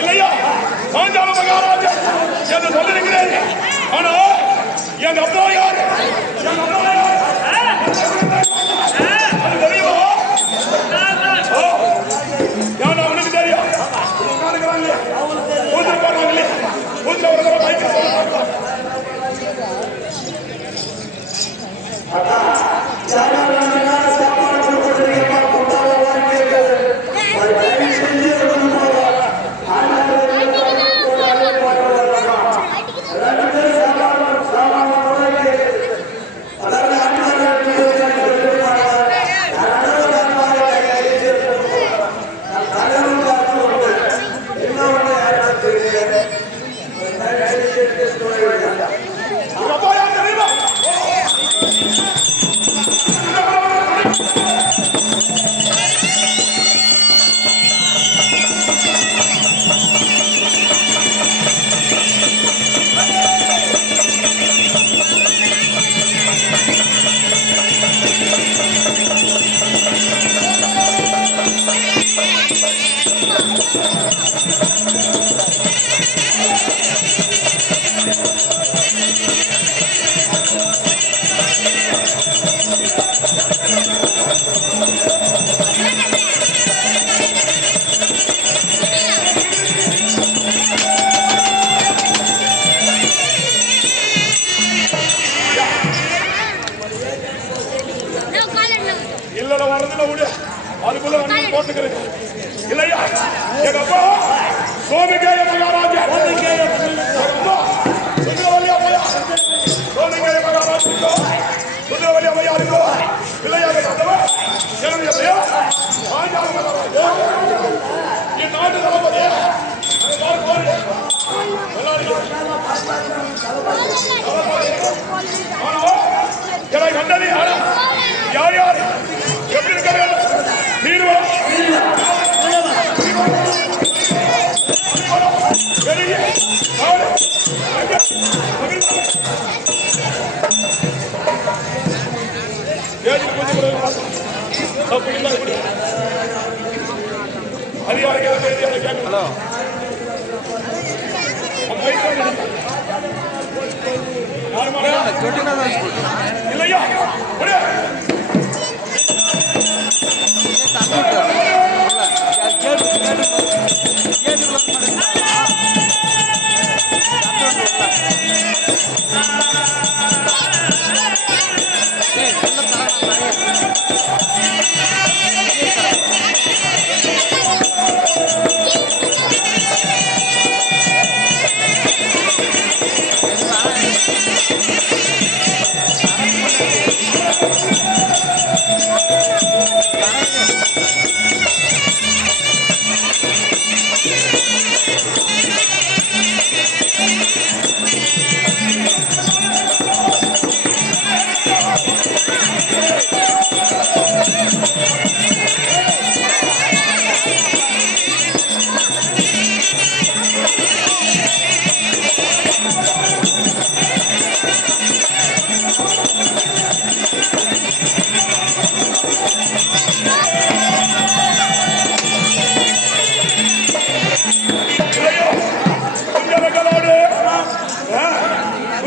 இல்லையா பாஞ்சால மகாராஜா என்று சொல்லிருக்கிறேன். ஆனா எங்க அப்பா யாரு? தெரியுமா? அவனுக்கு தெரியும். இல்லையா எங்க அப்பா சோமிகேய மகாராஜா சுந்தரவல்லி அம்மையா சோமிகேய மகாராஜா சுந்தரவல்லி அம்மையா இருக்கோ இல்லையா என்னுடைய பெயர் பாஞ்சால மகாராஜா என் நாட்டு தளபதி என்னை கண்டது யார் யார் எப்படி இருக்க வேண்டும் இல்லையா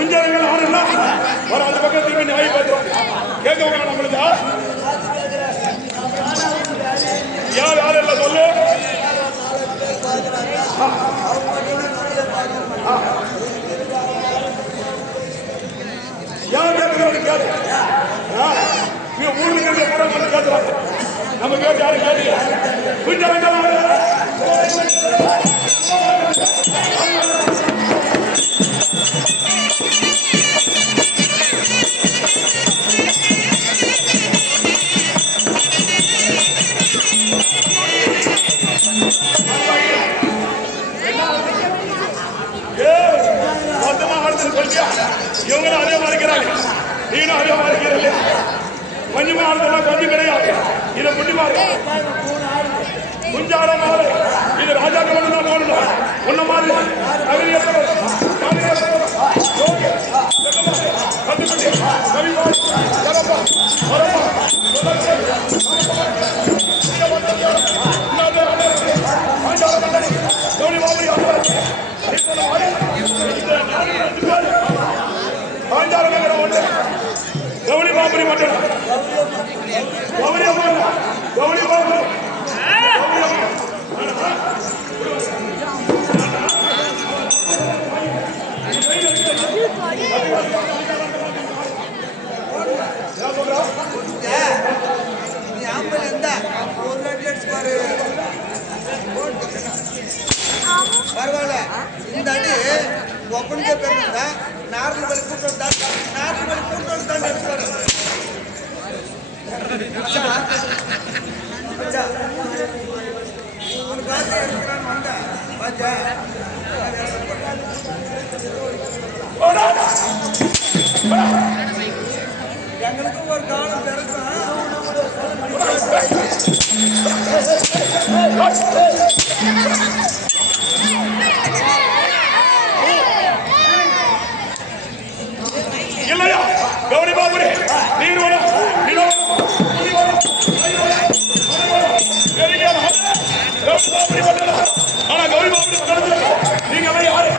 குஞ்சரங்கள் ஆடுனா வர அந்த பக்கம் திரும்பி நாய் பார்த்துருவாங்க கேட்கவங்க நம்மளுக்கு யார் யார் இல்லை சொல்லு யார் கேட்கறது கேட்டு ஊருக்கு கூட கேட்கறாங்க நம்ம கேட்டு யாரும் கேட்கல குஞ்சரங்கள் இவங்களும் அதே மாதிரிக்கிறாங்க நீங்களும் அதே மாதிரி கொஞ்சமா ஆளுதான் கொஞ்சம் கிடையாது இதை முடி பாருங்க குஞ்சாட மாலை இது ராஜாக்கு மட்டும் தான் போடணும் உன்ன மாதிரி கவுளி பாபுரி மட்டும் கவுளி கவுளி பாபு பரவாயில்ல இந்த அடி ஒப்பனுக்கே பேருந்தா நார்மல் வலி கூட்டம் தான் நார்மல் வலி கூட்டம் தான் எடுத்துறாரு ஒரு காசு எடுக்கிறான்னு வந்தேன் பாச்சா எங்களுக்கும் ஒரு காலம் பிறக்கும் இல்லையா கௌரி பாபுரி நீர் வேணும் ஆனா கௌரி பாபுரி நீங்க எல்லாம் யாரு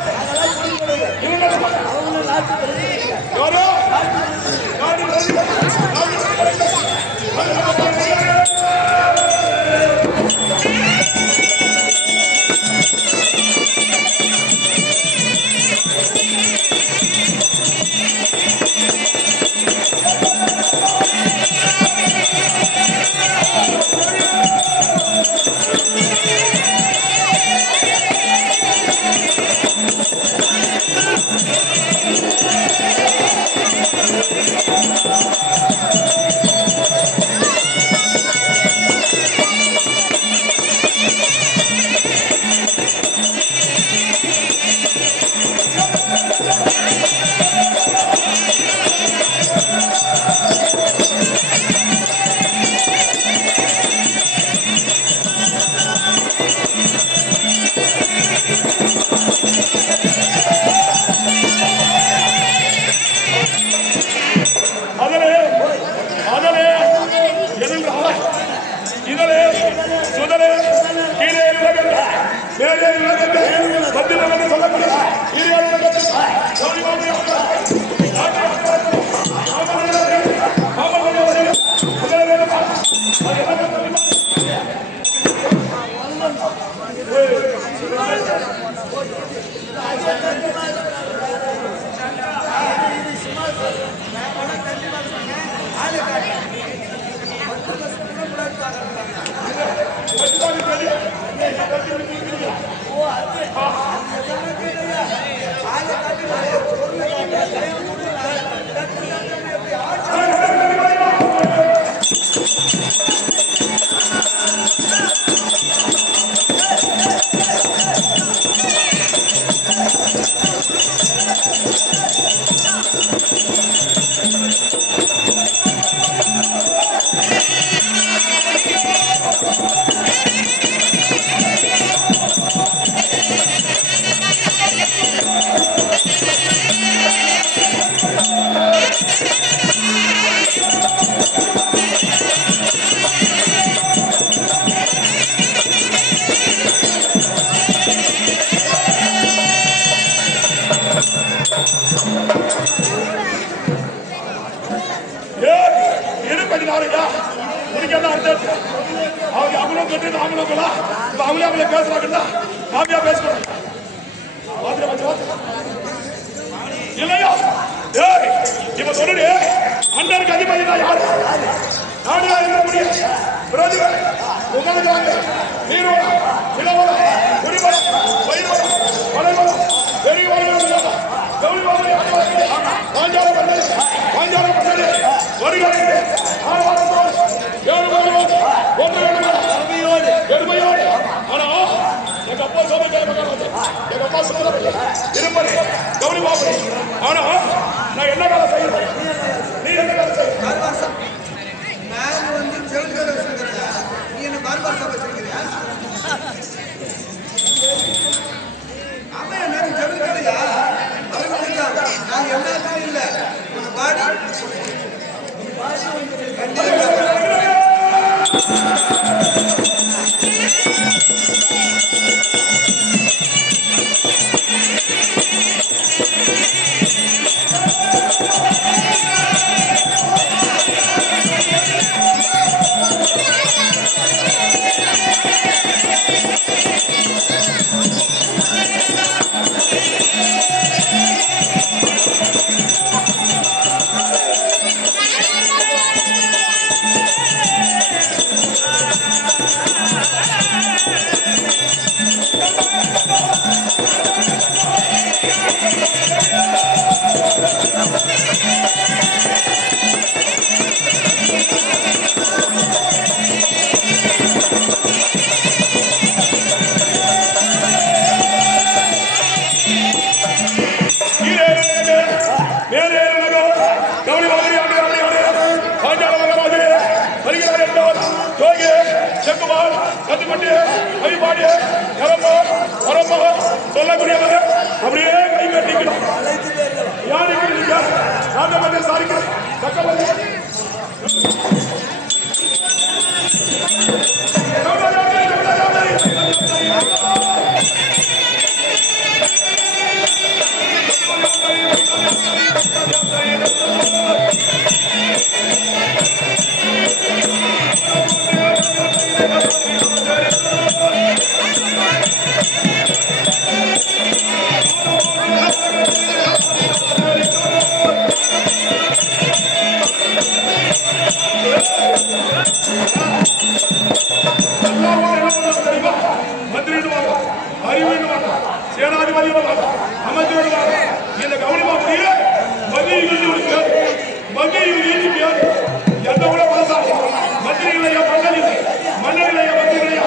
என்ன அர்த்தம்? அவங்க அவங்களும் கட்டு அவங்களும் போலாம். இப்ப அவங்களே பேசுறாங்கன்னா காப்பியா பேசக்கூடாது. இல்லையா? ஏய் இப்ப சொல்லுடு அண்ணனுக்கு அதிபதி தான் யாரு? நாடுதான் இருக்க முடியும். பிரதிகள் உங்களுக்கு வாங்க நீர்வளம் நிலவளம் குடிவளம் பயிர்வளம் மலைவளம் பெரியவளம் கௌரிவளம் பாஞ்சாலம் பண்ணது வருகிறது ஆழ்வாரத்தோடு ஏழுமலையோடு ஒன்று எருமையோடு ஆனா எங்க அப்பா சொல்ல எங்க அப்பா சொல்ல இருப்பது கௌரி பாபு. ஆனா நான் என்ன வேலை செய்யறேன்? நீ என்ன வேலை செய்ய? நான் வந்து செவிலியர் வச்சிருக்கிறேன். நீ என்ன பார்பார் சபை வச்சிருக்கிறியா? ஆமா நான் செவிலியரையா? நான் எல்லாத்தையும் இல்லை பாடி சொல்லக்கூடியவர் அப்படியே கை கட்டிக்கணும். யாருக்கு நாட்டமன்ற சாரிக்கு தக்கவல்ல சேனாதிபதி அமைச்சரோடு இந்த கவனிமா முடியல மகிழ்ச்சி பேர் எந்த கூட மனசாரி மந்திரி இல்லையா மன்னன் இல்லை மன்னர் இல்லையா மந்திரி இல்லையா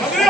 மதுரை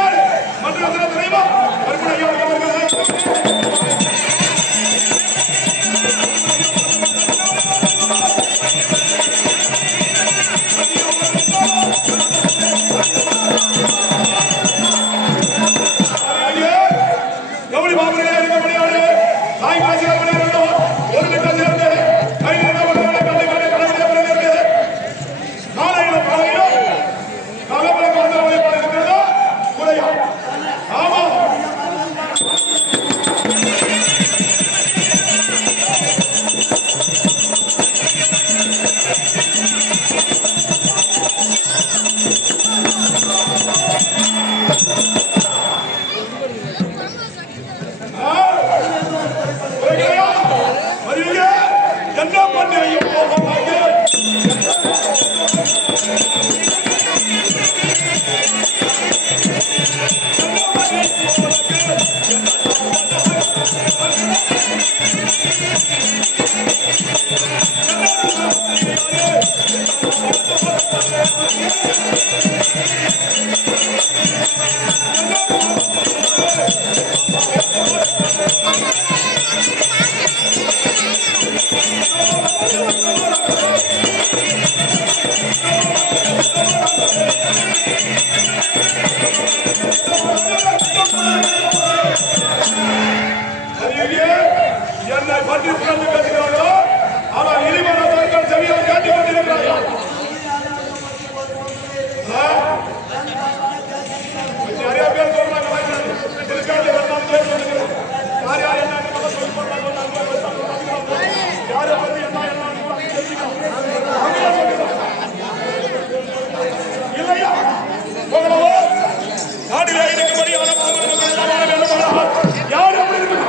என்னை பற்றி புரிந்து பேசுகிறார்களோ ஆனால் இனிமனவர்கள் செவியால் கேட்டுக் கொண்டிருக்கிறார்கள். நிறைய பேர் சொல்றாங்க யார் யார் என்ன யாரை பத்தி என்ன இல்லையா உங்களவோ நாட்டிலே இருக்கும்படியான யார் எப்படி இருக்கணும்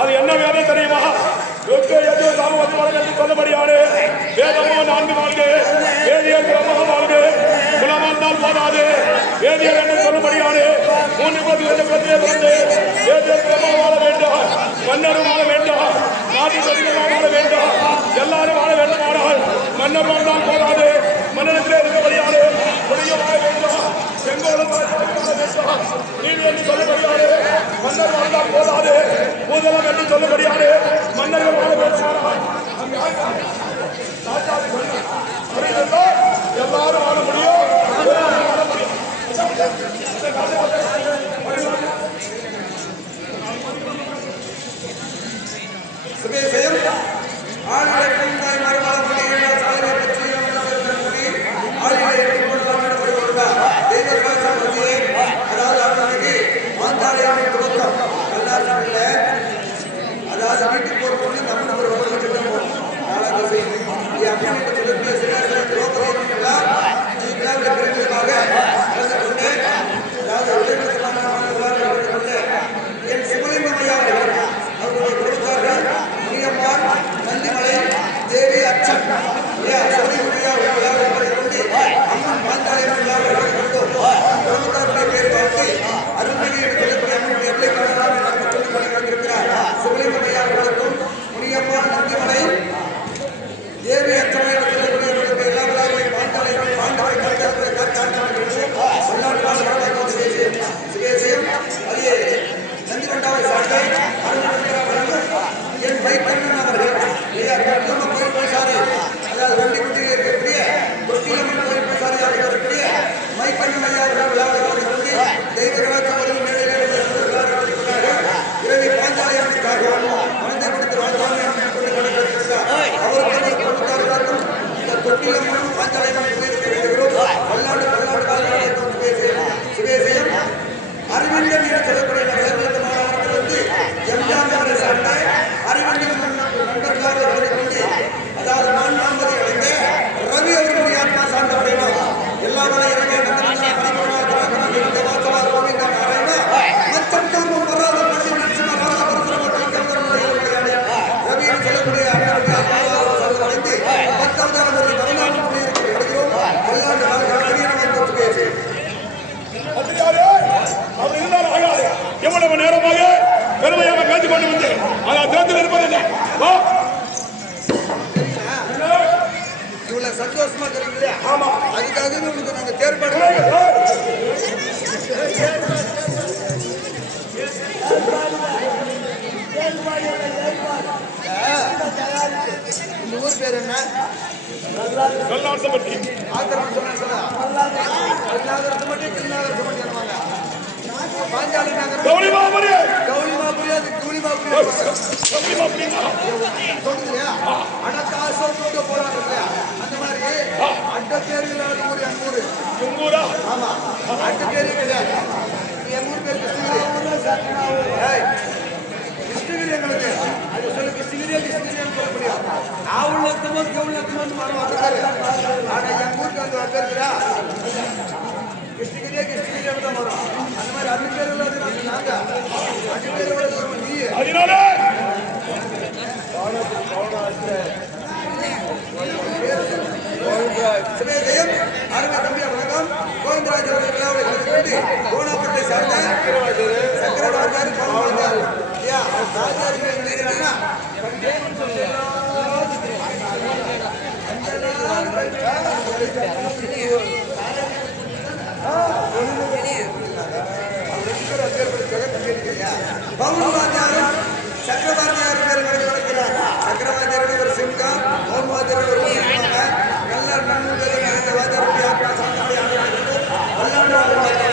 அது என்ன வேதம் தெரியுமா? சொன்னபடியாரு வேதமோ 4 வாழ்க, வேதியர் பிரம்ம வாழ்க, குலமாந்தால் போதாது, வேதியர் என்று சொன்னபடியாரு 3 பிறந்தே பிறந்து வேதியர் பிரம்ம வாழ வேண்டும், மன்னரும் வாழ வேண்டும், நாட்டு தொழிலாம் வாழ வேண்டும், எல்லாரும் வாழ வேண்டுமானால் மன்னர் வாழ்ந்தால் போதாது, மன்னனத்திலே இருக்கபடியாரு கொடிய வாழ வேண்டும், செங்கோலும் நீதி என்று சொல்லபடியாரு மன்னர் வாழ்ந்தால் போதாது, பூதலம் என்று சொல்லபடியாரு மன்னர்கள் வாழ வேண்டுமானால் எல்லாரும் வாழ முடியும். எவ்வளவு நேரமாக பெருமையாக பேசிக் கொண்டு வந்து அதை தேர்தல் இருப்பதில்லை. இல்லையா? ஆமா. அதுக்காக உனக்கு நாங்க தேர்ப்பாடு இந்த ஊர் பேர் என்ன? கல்லாசப்பட்டி. ஆத்திரம் சொன்னா கல்லாதரசமட்டி கிருநாதரசமட்டி என்னவாங்க? பாஞ்சாலி நகரம் கௌரிமாபுரி. கௌரிமாபுரி அது கௌரிமாபுரி சொல்லுது இல்லையா? அடக்காசோட போறாங்க இல்லையா? அந்த மாதிரி அட்ட பேர் இல்லாத ஊர் என் ஊரு. உங்க ஊரா? ஆமா, அட்ட பேரே கிடையாது. என் ஊர் பேர் கிருஷ்ணகிரி. கிருஷ்ணகிரி எங்களுக்கு அது சொல்லு கிருஷ்ணகிரின்னு சொல்ல முடியும். ஆவுள்ளத்தமோ கேவுள்ளத்தமோ வரும் அந்த பேரு. ஆனா என் ஊருக்கு அந்த பேருக்குதா கிருஷ்ணகிரியே தான் வரும். அந்த மாதிரி அது பேர் இல்லாத நாங்க அது பேரோட நீ அதனால சிவஜெயம் அருமை தம்பி வணக்கம். கோவிந்தராஜ் அவர்கள் விழாவை கலந்து கொண்டு கோணாப்பட்டை சார்ந்த சக்கரவாச்சாரி கோணவாச்சாரி ஐயா ராஜாரி என்னன்னா பவுன்வாச்சாரம் சக்கரவாச்சாரி பேர் நடக்கிறார். சக்கரவாச்சாரி ஒரு சிங்கம், பவுன்வாச்சாரி ஒரு நல்ல நன்மை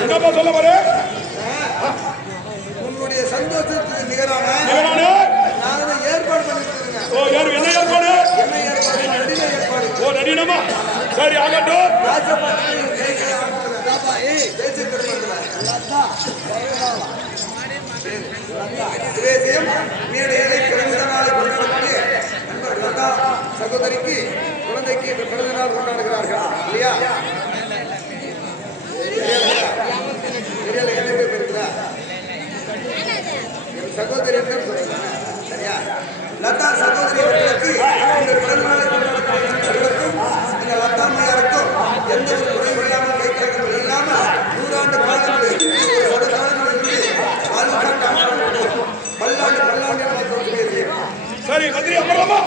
என்னப்பா சொல்ல பாரு. உன்னுடைய சந்தோஷத்துக்கு நிகரான நாங்கள் ஏற்பாடு பண்ணிருக்கிறோங்க. ஓ யாரு என்ன ஏற்பாடு? என்ன ஏற்பாடு? நடிகை ஏற்பாடு. ஓ நடினமா? சரி ஆகட்டும். ராஜபாளையம் சுரேசியம் மேடைகளை பிறந்த நாளை கொண்டாடக்கூடிய நண்பர் லதா சகோதரிக்கு குழந்தைக்கு பிறந்த நாள் கொண்டாடுகிறார்கள் இல்லையா? சகோதரி சரியா? லதா சகோதரி அவர்களுக்கு இந்த பிறந்த நாளை கொண்டாடக்கூடிய நண்பர்களுக்கும் இந்த லதா அம்மையாருக்கும் எந்த ஒரு குறையும் இல்லாமல் கைக்கலங்கள் இல்லாமல் 100 ஆண்டு காலங்களுக்கு சரி மந்திரி அமரலாமா?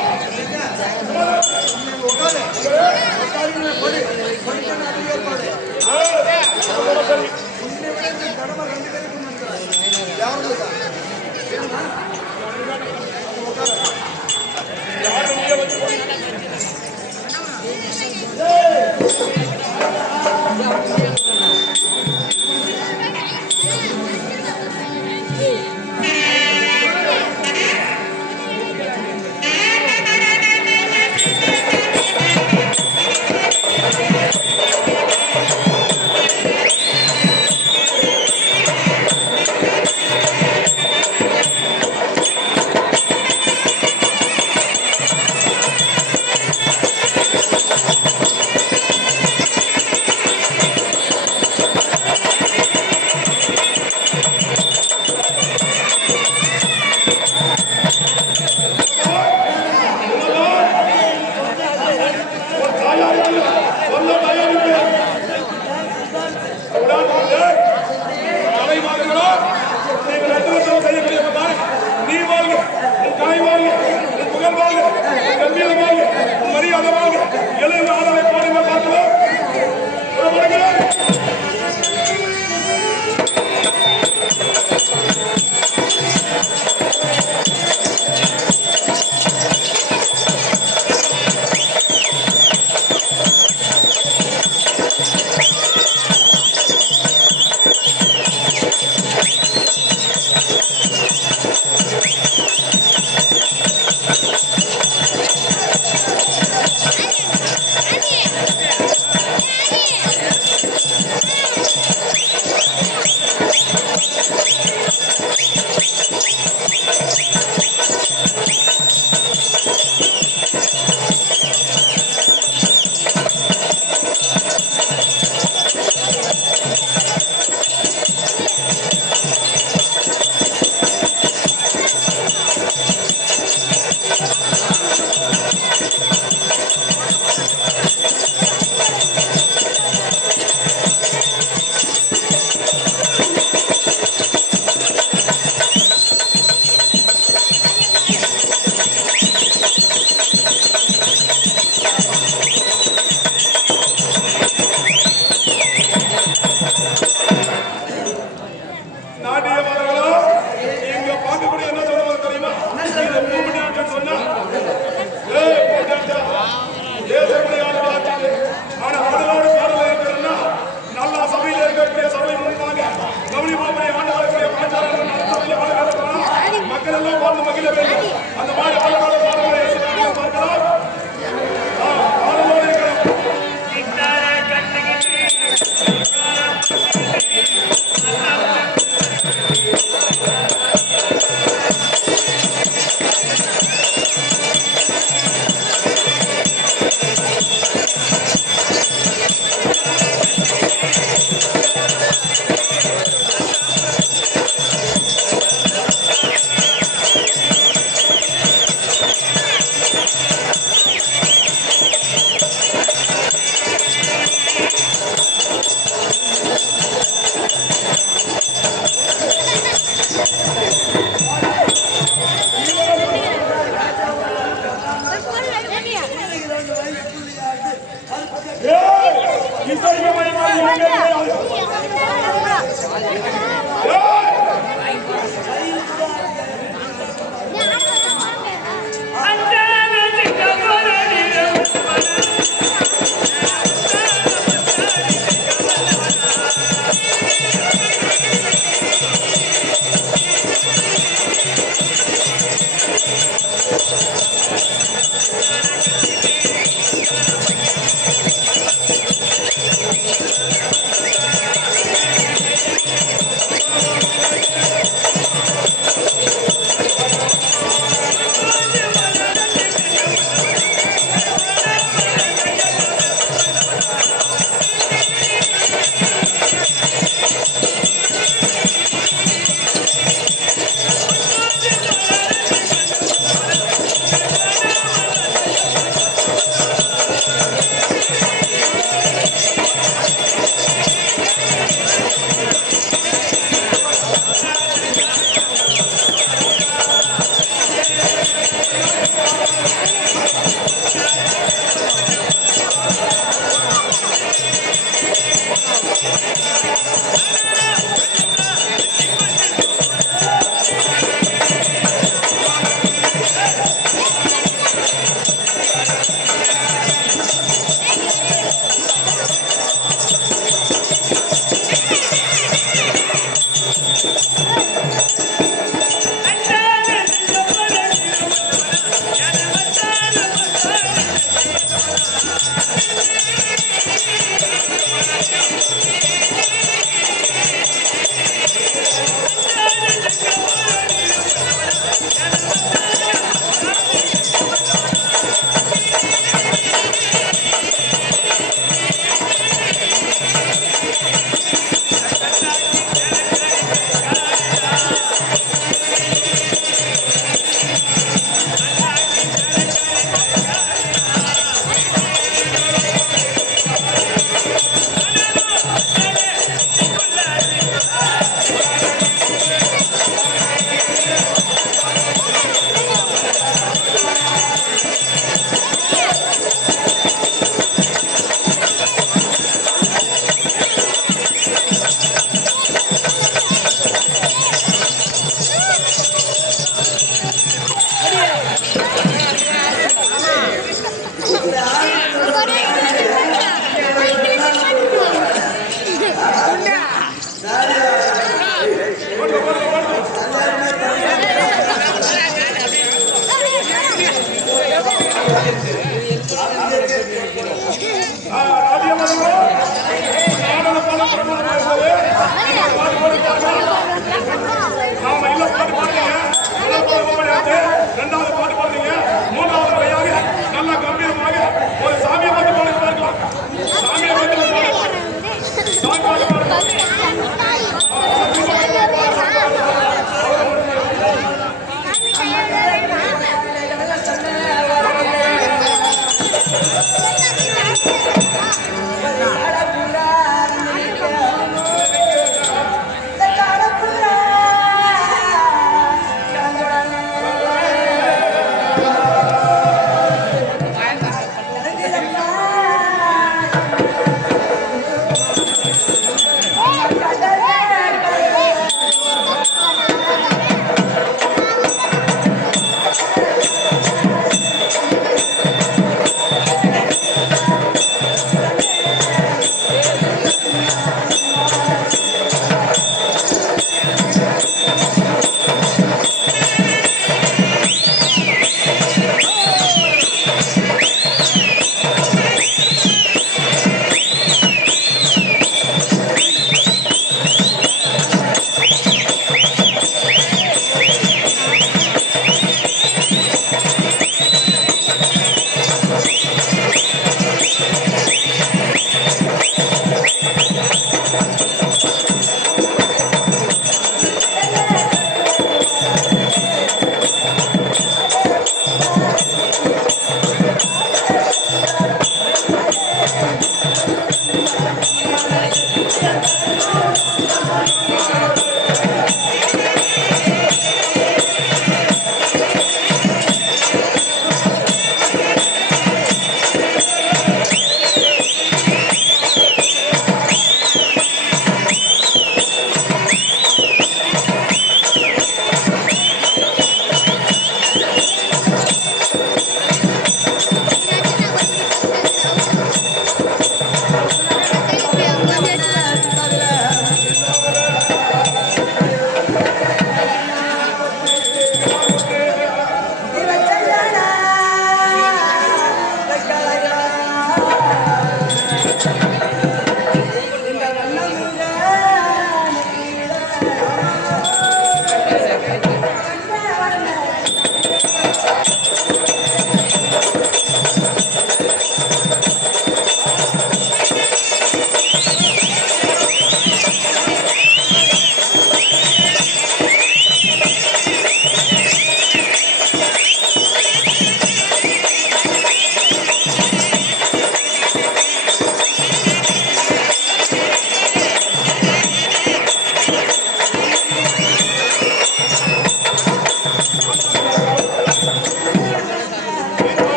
இரண்டாவது பாட்டு பாடுறீங்க, மூன்றாவது முறையாக நல்ல கம்பீரமாக ஒரு சாமியை பார்த்து பாடுங்க பார்க்கலாம். சாமியை பார்த்து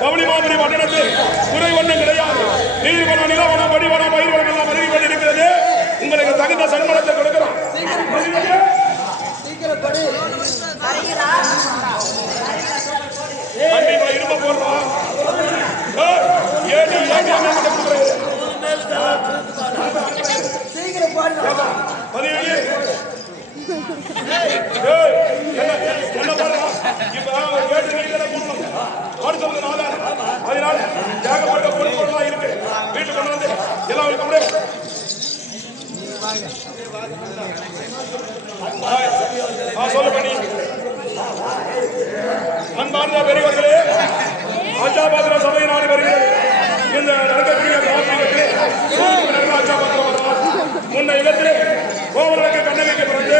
பவனி மாமணி பட்டணத்தில் குறை ஒன்றும் கிடையாது. நீர்வனம், நிலவனம், வடிவனம், பயிர்வனம் எல்லாம் அருகி கொண்டிருக்கிறது. சன்மானத்தை கொடுக்கிறோம். கண்டிப்பா இரும்ப போடுறோம். ஏடி அதனால ஏகப்பட்ட பொருட்கள்லாம் இருக்கு. வீட்டுக்கு கொண்டு வந்து எல்லாம் இருக்க முடியும். சொல்ல பண்ணி அன்பார்ந்த பெரியவர்களே, அச்சாபாத்திர சபை நாடு வருகிறது. இந்த நடக்கக்கூடிய முன்ன இடத்திலே கோவலுக்கு கண்ணகைக்கு பிறந்து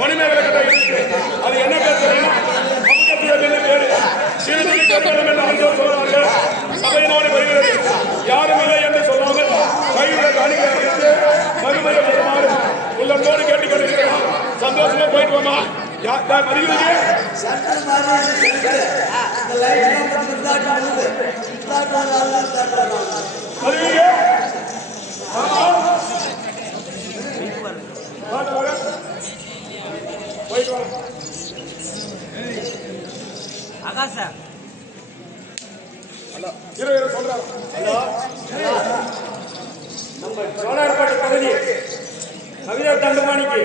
மணிமேகலை கட்ட இருக்கு. அது என்ன பேசுறீங்கன்னா பேரு சிறுநீர் கட்டணம் என்று சொல்றாங்க. சபையினோடு வருகிறது. யாரும் இல்லை என்று சொல்லாமல் கையுடைய காணிக்கை அளித்து மகிமையை பெறுமாறு உள்ளத்தோடு கேட்டுக்கொண்டிருக்கிறோம். சந்தோஷமா போயிட்டு வாமா. நம்ம சோழார்பேட்டை பகுதி கவிதா தண்டமாணிக்கு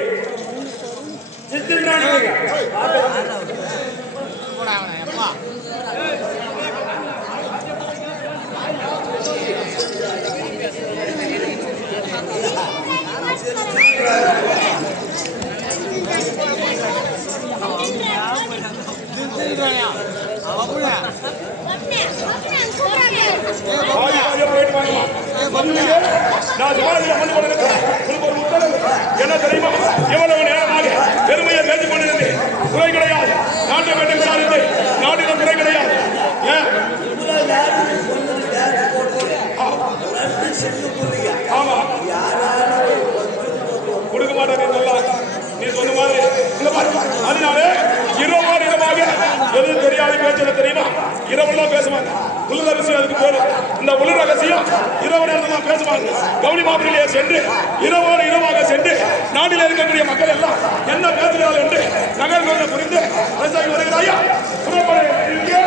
என்ன தெரியுமா, எவ்வளவு நேரமாக பெருமையை பேசிக் கொண்டிருந்து குறை கிடையாது. நாட்டை பற்றி விசாரித்து நாட்டில் குறை கிடையாது. ஆமா கொடுக்க மாட்டேன். நீ சொன்ன மாதிரி அதனால இரவோடு இரவாக எதுவும் தெரியாத பேச்சல தெரியுமா, இரவுலாம் பேசுவாங்க. உள்ள ரகசியம் அதுக்கு பேரு. இந்த உள்ள ரகசியம் இரவு நேரத்தில் பேசுவாங்க. கவுனி மாப்பிள்ளையே சென்று இரவோடு இரவாக சென்று நாட்டில் இருக்கக்கூடிய மக்கள் எல்லாம் என்ன பேசுகிறார்கள் என்று நகர்களை புரிந்து வருகிறாயா பணம் இல்லை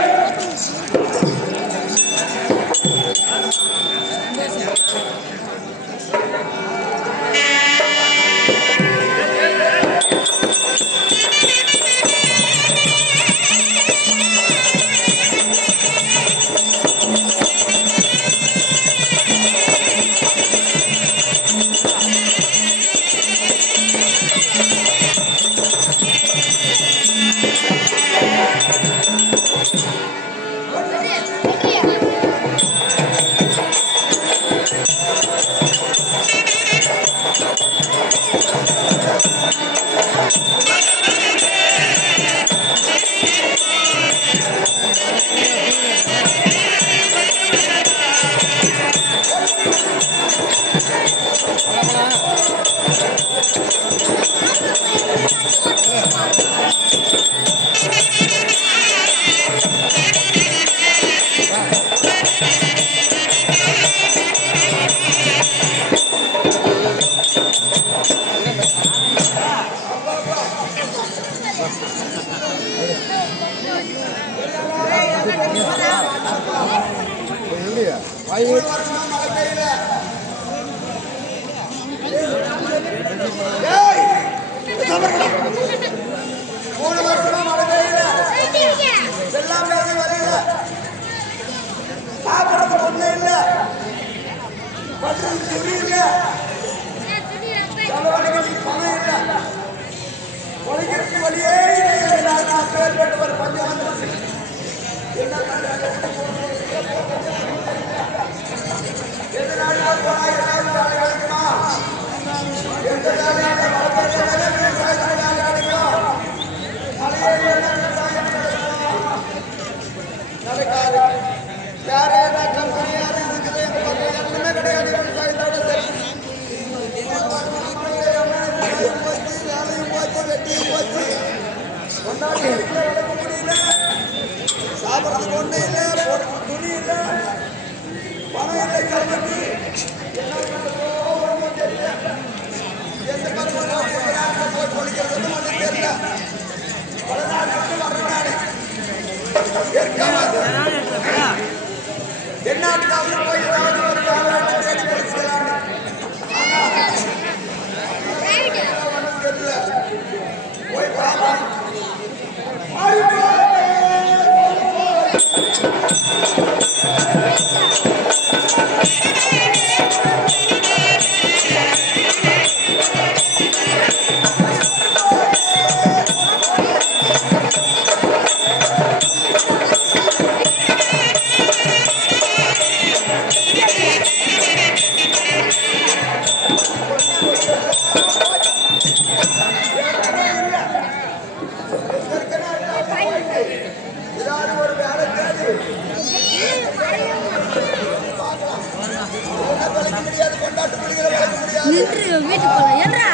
நின்று வீட்டுக்கு போலாம் ஏன்றா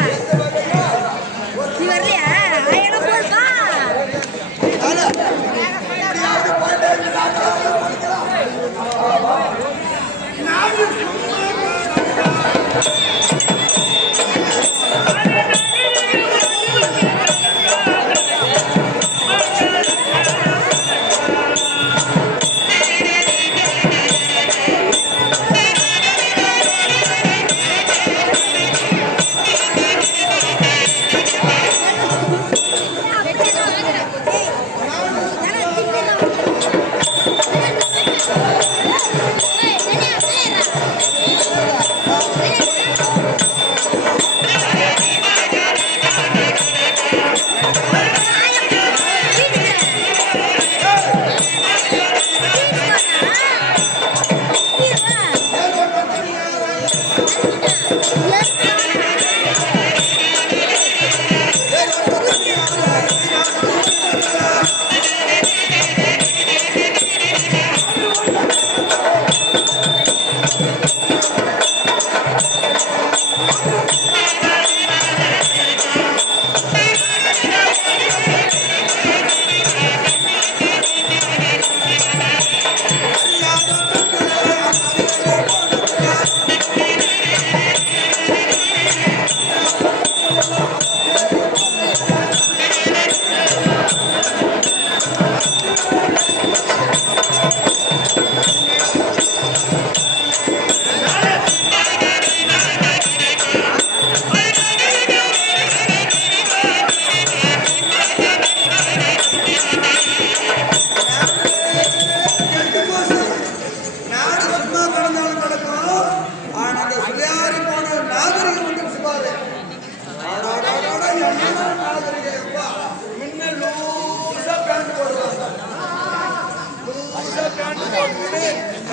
நீ வரலையா ஆயிரம் போதுப்பா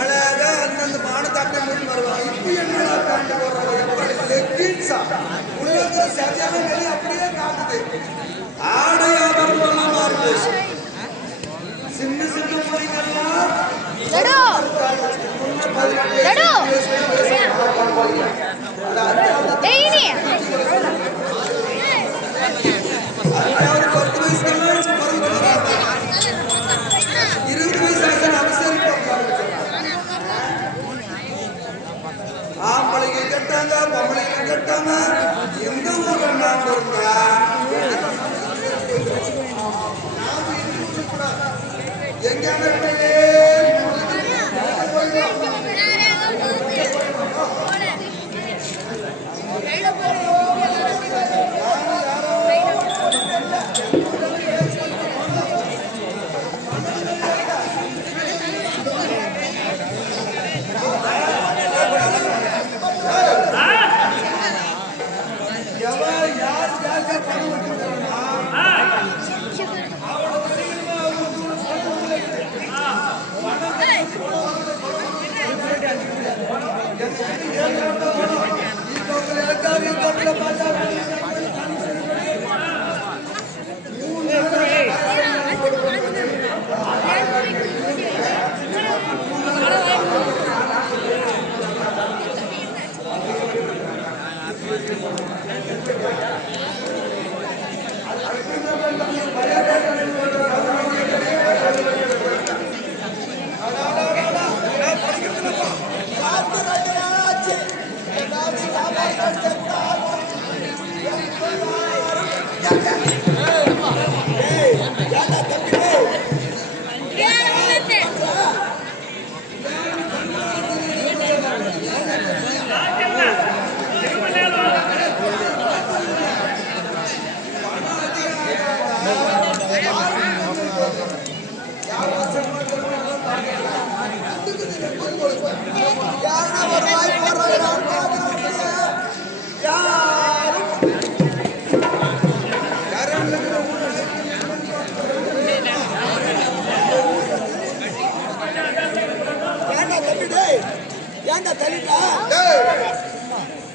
அழகா அந்தந்த மானத்தாட்டை மூடி வருவாங்க. இப்ப என்னடா பேண்ட் போடுறாங்க, லெக்கின்ஸா உள்ள சரியான வெளி அப்படியே காட்டுது. ஆடை ஆபரணமா இருக்கு. சின்ன சின்ன பிள்ளைங்கெல்லாம் ஆம்பளைங்க கட்டாங்க, பொம்பளைங்க கட்டாங்க. எந்த ஊர்ல நாம இருக்கா? எங்க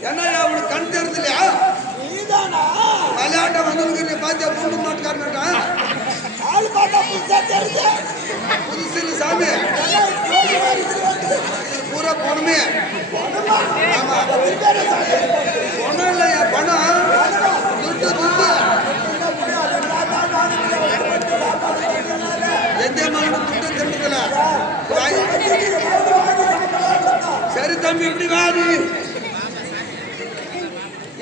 என்ன அவனுக்கு கண் தெரியுது இல்லையா? நீதானா விளையாட்ட வந்து பாத்தியா பூண்டு மாட்டுக்காரன்டா ஆளு பார்த்தா புதுசா தெரியுது. புதுசு இல்ல சாமி, இது பூரா பணமே. ஆமா பணம் இல்லையா, பணம் துட்டு துட்டு. எந்த மகனும் துட்டு தெரிஞ்சுக்கல. சரி தம்பி இப்படி வா. நீ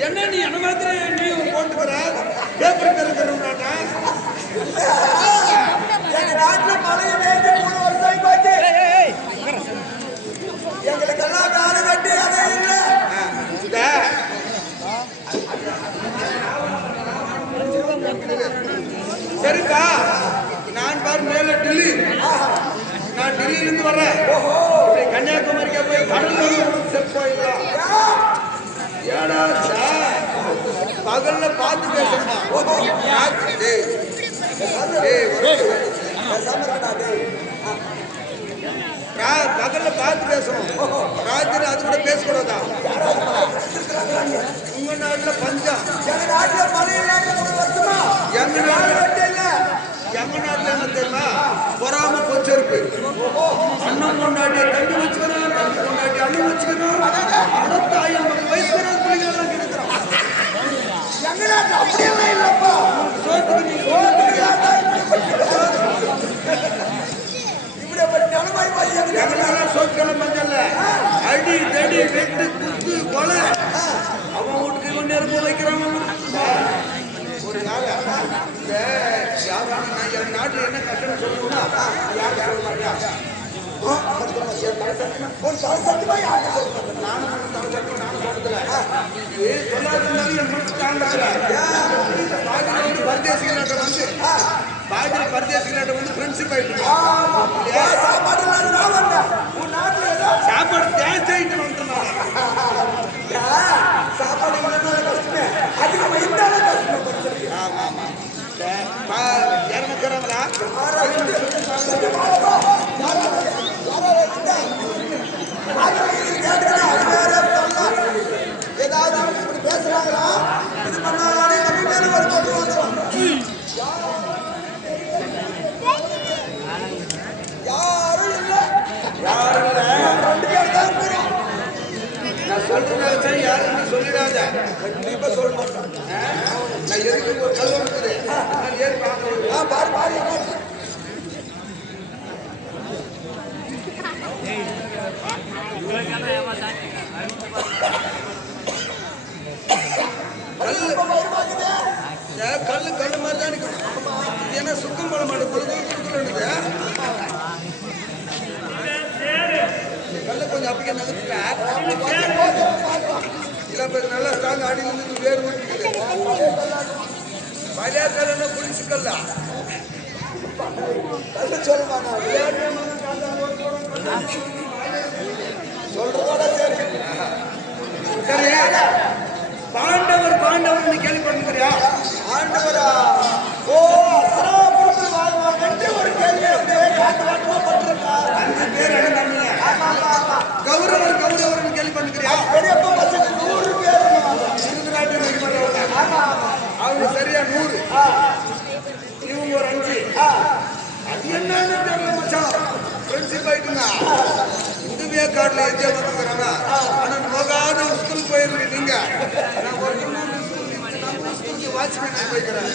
என்ன நீ என்ன மாதிரி நீ போட்டுக்கிற பேப்பர் இருக்கிறவனா? எங்க நாட்டுல மழைய வேண்டி 3 வருஷம் போச்சு. எங்களுக்கெல்லாம் வேலை வெட்டி அதே இல்லை. சரிப்பா, நான் பாரு மேல டெல்லி, நான் டெல்லியிலிருந்து வரேன். கன்னியாகுமரிக்கு போய் கடலூர் செட் போயிடலாம். ஏடா பகல்ல பார்த்து பேசணுமா? பகல்ல பார்த்து பேசணும், ராத்திரி அது கூட பேசக்கூடாதா? உங்க நாட்டுல பஞ்சம், எங்க நாட்டுல மழை இல்லாம 3 வருஷமா எங்க நாட்டுல என்ன தெரியுமா? பொறாம பொச்சருக்கு அண்ணன் கொண்டாடி கண்டு வச்சுக்கணும், தம்பி கொண்டாடி அண்ணன் வச்சுக்கணும். அடுத்த 50 வயசு பிள்ளைங்க எல்லாம் கிடைக்கிறோம். எங்க நாட்டுல அப்படியெல்லாம் இல்லப்பா. சோத்துக்கு நீ இப்படிப்பட்ட நிலைமை போய் எங்களால சோத்துக்களை மஞ்சள் அடி தடி வெட்டு குத்து கொலை. அவன் வீட்டுக்கு இவன் நெருப்பு வைக்கிறான். ஒரு என் நாட்டுல என்ன கட்டணம் சொல்லணும்னா யாரும் சொல்ல மாட்டேன். பரதேசிகளாட்ட வந்து ஃப்ரெண்ட்ஷிப் ஆயிட்டு சாப்பாடு டேஸ்ட் ஆயிட்டு வந்துட்டோம். சாப்பாடு கஷ்டமே, அதிகமா இருந்தாலும் கஷ்டம். ஆமா ஆமா இறந்துக்கிறாங்களா? ஏதாவது இப்படி பேசுறாங்களா? இது பண்ணாலே நம்ம மேல ஒரு கொண்டு வந்துடும். யாரும் இல்லை, யாரும் இல்ல. 2 பேர் தான் இருக்கிறோம். நான் சொல்றேன், யாரும் சொல்லிடாத. கண்டிப்பா சொல்ல மாட்டோம். நான் எதுக்கு ஒரு கல் இருக்குது, நான் ஏறி பார்க்க பாரு பாரு என்ன கல்லு கல்லு மாதிரி தான் நிற்கணும். இது என்ன சுத்தம் பண்ண மாட்டேங்குது, கல்லு கொஞ்சம் அப்படியே நகர்த்துட்டா இல்லை. இப்போ நல்லா ஸ்ட்ராங் அடியிலிருந்து வேறு ஊற்றிக்குது. பழைய கல்லுன்னா புளிச்சுக்கல்ல சொல்லுவாங்க. சொல்றதோட சரி. சரி, பாண்டவர் பாண்டவர் கேள்விப்பட்டிருக்கிறியா? ஆண்டவரா, ஓ அசராபுரத்தில் வாழ்வாங்க ஒரு கேள்வி அப்படியே காட்டுவாட்டமா பட்டிருக்கா. 5 பேர் அடங்காம. கௌரவர் கௌரவர் கேள்விப்பட்டிருக்கிறியா? பெரியப்பா பசங்க 100 பேர். அவங்க சரியா 100, இவங்க ஒரு 5. அது என்னன்னு தெரியல மச்சான். ஃப்ரெண்ட்ஷிப் ஆயிட்டுங்க. இந்துவே காட்டில் எங்கே வந்துக்கிறாங்க. ஆனால் போகாத ஸ்கூல் போயிருக்கு நீங்க. நான் ஒரு ஸ்கூலுக்கு வாட்ச்மேன் போய்க்கிறேன்.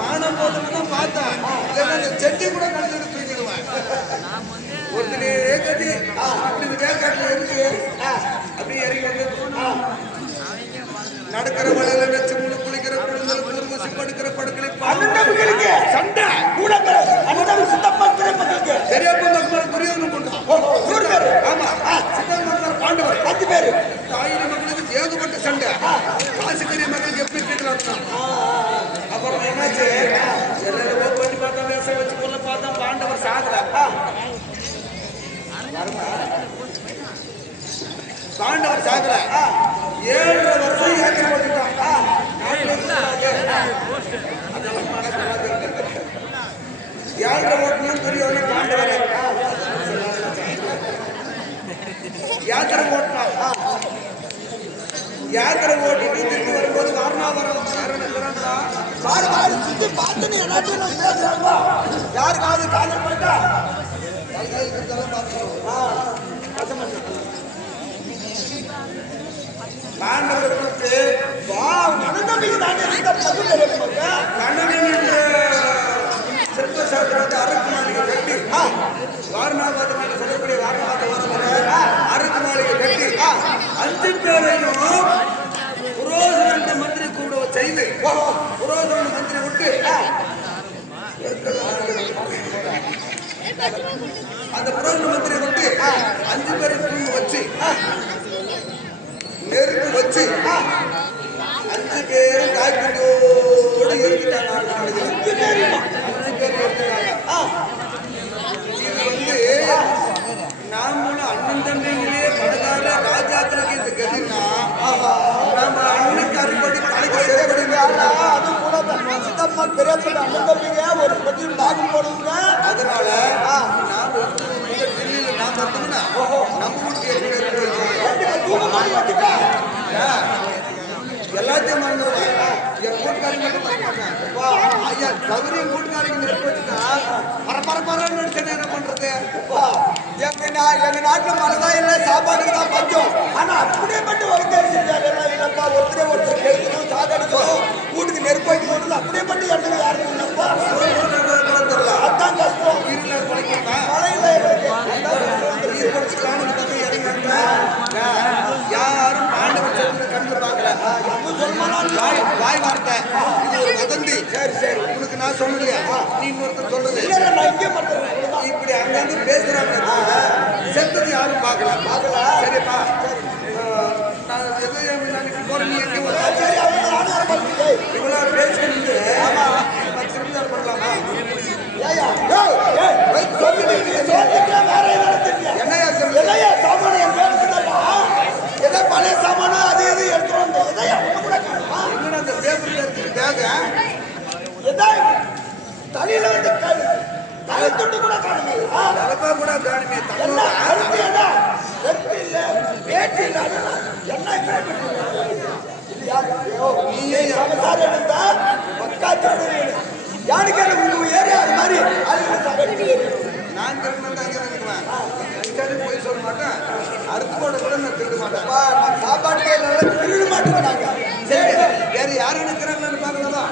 மானம் போதும் தான் பார்த்தேன். இல்லைன்னா அந்த செட்டி கூட நடந்துட்டு தூக்கிடுவேன். ஒருத்தனே கட்டி அப்படி இந்த வேக்காட்டில் இருக்கு. அப்படியே இறங்கி வந்து நடக்கிற வலையில நச்சு முழு குளிக்கிற குழந்தைகள் குளிர்வசி படுக்கிற படுக்கலை சண்டை கூட பெரியப்ப மக்கள் துரியோதனன் கொண்டான். ஆமா, சித்தன் மக்கள் பாண்டவர் 5 பேர். தாயிரி மக்களுக்கு ஏகப்பட்ட சண்டை. காசுக்கரிய மக்களுக்கு எப்படி கேட்கலாம். அப்புறம் என்னாச்சு, எல்லாரும் ஓட்டு பண்ணி பார்த்தா வேச வச்சு கொள்ள பார்த்தா பாண்டவர் சாகல. பாண்டவர் சாகல. 7 வருஷம் ஏற்ற போட்டுட்டான். 7 ஓட்டுன்னு தெரியும் பாண்டவர். யாத்திரை ஓட்டினான். யாத்திரை ஓட்டிட்டு திரும்பி வரும்போது வாரணாவரம் மாறு மாறு சுத்தி பார்த்து எல்லாத்தையும் நான் பேசுறாங்க. யாருக்காவது காதல் பண்ணா பாண்டவரை கூப்பிட்டு வா மனநம்பிக்கை தாண்டி இந்த பசு தெரியுமாங்க. கண்ணனின் சிற்பசாஸ்திரத்தை அரக்கு மாளிகை கட்டி வாரணாபாதம் என்று சொல்லக்கூடிய வாரணாபாத அரக்கு மாளிகை கட்டி 5 பேரையும் புரோசன மந்திரி கூட செய்து புரோசன மந்திரி விட்டு அந்த புரோசன மந்திரி விட்டு 5 பேரை தூங்க வச்சு நெருப்பு வச்சு 5 பேரும் காய்கறியோடு எழுதிட்டாங்க. 5 பேர் எடுத்துட்டாங்க. இது நாமளும் அண்ணன் தம்பிகளே பணக்கார ராஜாக்களுக்கு இந்த கதினா நம்ம அண்ணனுக்கு அறுபடி தலைக்கு சிறைப்படி அது கூட சித்தம்மா பெரிய அண்ணன் தம்பிங்க ஒரு பத்தி பாகம் போடுங்க. அதனால நாம் டெல்லியில் நாம் பார்த்தோம்னா நம்ம வீட்டுக்கு எல்லாத்தையும் மறந்துடுவாங்க. என் கூட்டுக்காரங்க ஐயா கௌரியும் கூட்டுக்காரங்க நெருப்பு வச்சுட்டா பரபரப்பரன்னு நடிச்சேன். என்ன பண்றது? எங்க நாட்டுல மழைதான் இல்லை, சாப்பாடுக்கு தான் பஞ்சம். ஆனா அப்படியே மட்டும் இல்லப்பா, ஒருத்தர் எடுக்கணும், சாதடிக்கணும், வீட்டுக்கு நெருப்பு வைக்கணும், அப்படியே மட்டும் இடத்துல யாரும் இல்லப்பா. அதான் கஷ்டம். மழையில யாரும் பாண்டவர் கண்டு பார்க்கல. வாய் வார்த்தை இது ஒரு வதந்தி. சரி சரி உனக்கு நான் சொல்லலையா, நீ இன்னொருத்தர் சொல்றது இப்படி அங்கங்க பேசுறாங்க. செத்தது யாரும் பார்க்கல. சரிப்பா நான் எது போற நீ எங்கே இவ்வளோ பேசுறது திரும்ப பண்ணலாமா? என்னையா சாமான ஏதோ பழைய சாமான அது எது எடுத்துட்டு என்ன அந்த பேப்பர்ல இருக்கு பேக ஏதோ தலையில வந்து தலை துண்டு கூட காணுமே, தலைப்பா கூட காணுமே. யாருக்கு ஏரியா அது மாதிரி நான் திரும்ப போய் சொல்ல மாட்டேன். அறுத்து போட கூட நான் திருட மாட்டேன். சாப்பாட்டுக்கே நல்லா திருட மாட்டோம் நாங்க. சரி வேற யாரும் இருக்கிறாங்கன்னு பார்க்கலாம்.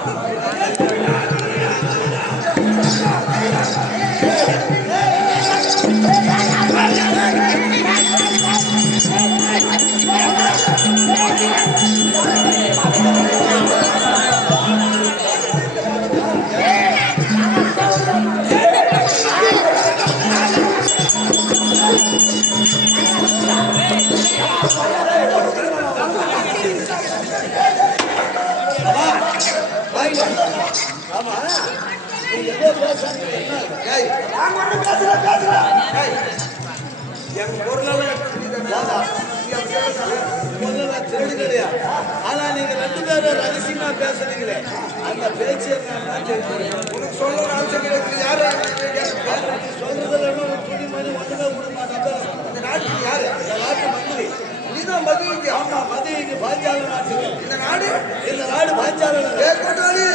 திருடுகளையா? ஆனா நீங்க 2 பேரும் ரகசியமா பேசுறீங்களே, அந்த பேச்சு உனக்கு சொல்ல ஒரு அவசியம் கிடையாது. யாரு சொல்றதுல துணி மணி ஒண்ணுமே விட மாட்டாங்க. இந்த நாட்டுக்கு யாரு? இந்த நாட்டு மந்திரி நீதான் மதுரைக்கு. ஆமா, மதுரைக்கு பாஞ்சால நாட்டுக்கு. இந்த நாடு பாஞ்சால கூட்டாளி.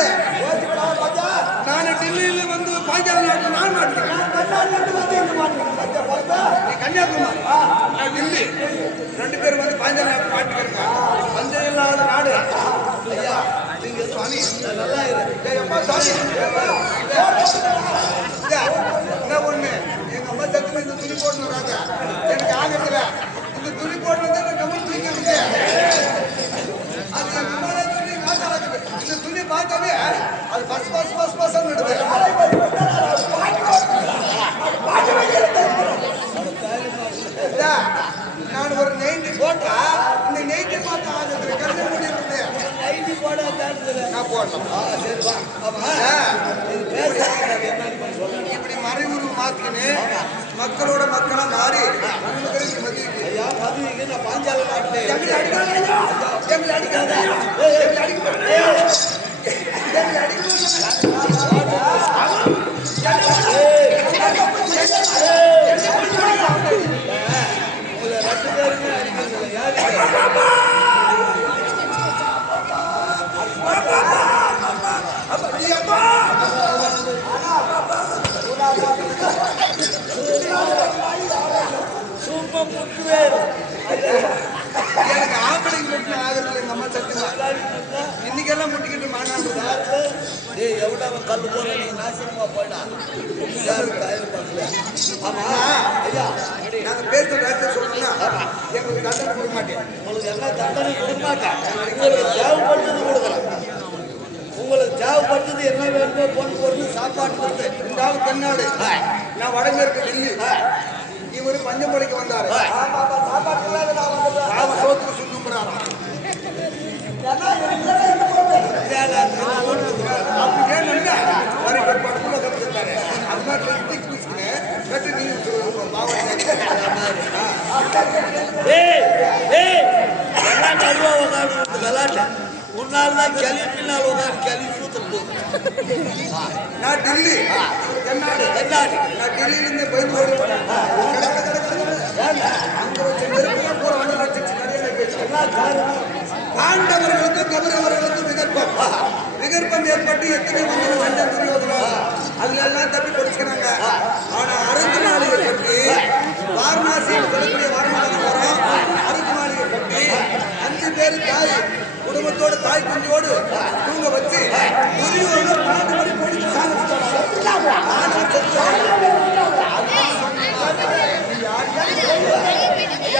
நான் டெல்லியில வந்து பாஞ்சால நாட்டு நான் மாட்டேன். நீ கன்னியாகுமரி, நான் டெல்லி. 2 பேரும் வந்து பாஞ்சால நாட்டு மாட்டுக்கிறேன். பஞ்சம் இல்லாத நாடு. ஐயா நீங்க சுவாமி நல்லா இருக்கு. அம்மா சாமி என்ன ஒண்ணு எங்க அம்மா சத்துமே இந்த துணி போட்டு வராங்க. எனக்கு ஆகத்துல இந்த துணி போட்டு கமல் தூக்கி அது என் அம்மாவே துணி காசா இருக்குது. இந்த துணி பார்த்தாவே அது பஸ் பஸ் பஸ் பஸ் நான் ஒரு 90 போட்டா இந்த 90 பார்த்தா ஆகுது. கண்ணு மூடி இருக்குது. 90 போட நான் போடணும். இப்படி மறைவுரு மாத்தினு மக்களோட மக்களா மாறி ஐயா மதுரைக்கு நான் பாஞ்சால நாட்டு உங்களை 2 பேரும் எனக்கு ஆம்பளைக்கு மட்டும் ஆகிறது எங்க அம்மா சத்துமா இன்னைக்கெல்லாம் முட்டிக்கிட்டு மானான்றதா ஏய் எவ்வளவு கல்லு போற நீ நாசமா போயிடா ஆமா ஐயா நாங்க பேசுற ராஜ்யம் சொல்லணும்னா எங்களுக்கு தண்டனை கொடுக்க மாட்டேன் உங்களுக்கு என்ன தண்டனை கொடுக்க மாட்டேன் உங்களுக்கு தேவைப்பட்டது கொடுக்குறேன் உங்களுக்கு தேவைப்பட்டது என்ன வேணுமோ பொண்ணு சாப்பாடு ரெண்டாவது தென்னாடு நான் வடமேற்கு டெல்லி இவரு பஞ்சமொழிக்கு வந்தாரு சாப்பாடு இல்லாத நான் வந்துடுறேன் அவன் சோத்துக்கு சுண்ணும்புறான் அப்படி கேளுங்க வரைக்கும் படத்துல கற்றுத்தாரு அது மாதிரி லிப்டிக் பிடிச்சுக்கினேன் கட்டு நீ எல்லாம் நடுவா உட்காந்து விளாட்டு முன்னால் தான் கிளி பின்னால் உட்காந்து கிளி சூத்துட்டு நான் டெல்லி தென்னாடு நான் டெல்லியிலிருந்து பயந்து ஓடி போனேன் அங்க வச்சு நெருப்புலாம் போற வந்து வச்சு பாண்டவர்களுக்கும் கௌரவர்களுக்கும் விகற்பம் ஏற்பட்டு எத்தனை வந்து சண்டை துரியோதனம் அதுல எல்லாம் தப்பி படிச்சுக்கிறாங்க ஆனா அறுக்கு மாளிகை கட்டி வாரணாசியில் சொல்லக்கூடிய வாரணாசி வரும் அறுக்கு மாளிகை கட்டி 5 பேர் தாய் குடும்பத்தோட தாய் குஞ்சோடு தூங்க வச்சு துரியோதனர் 12 மணி போட்டு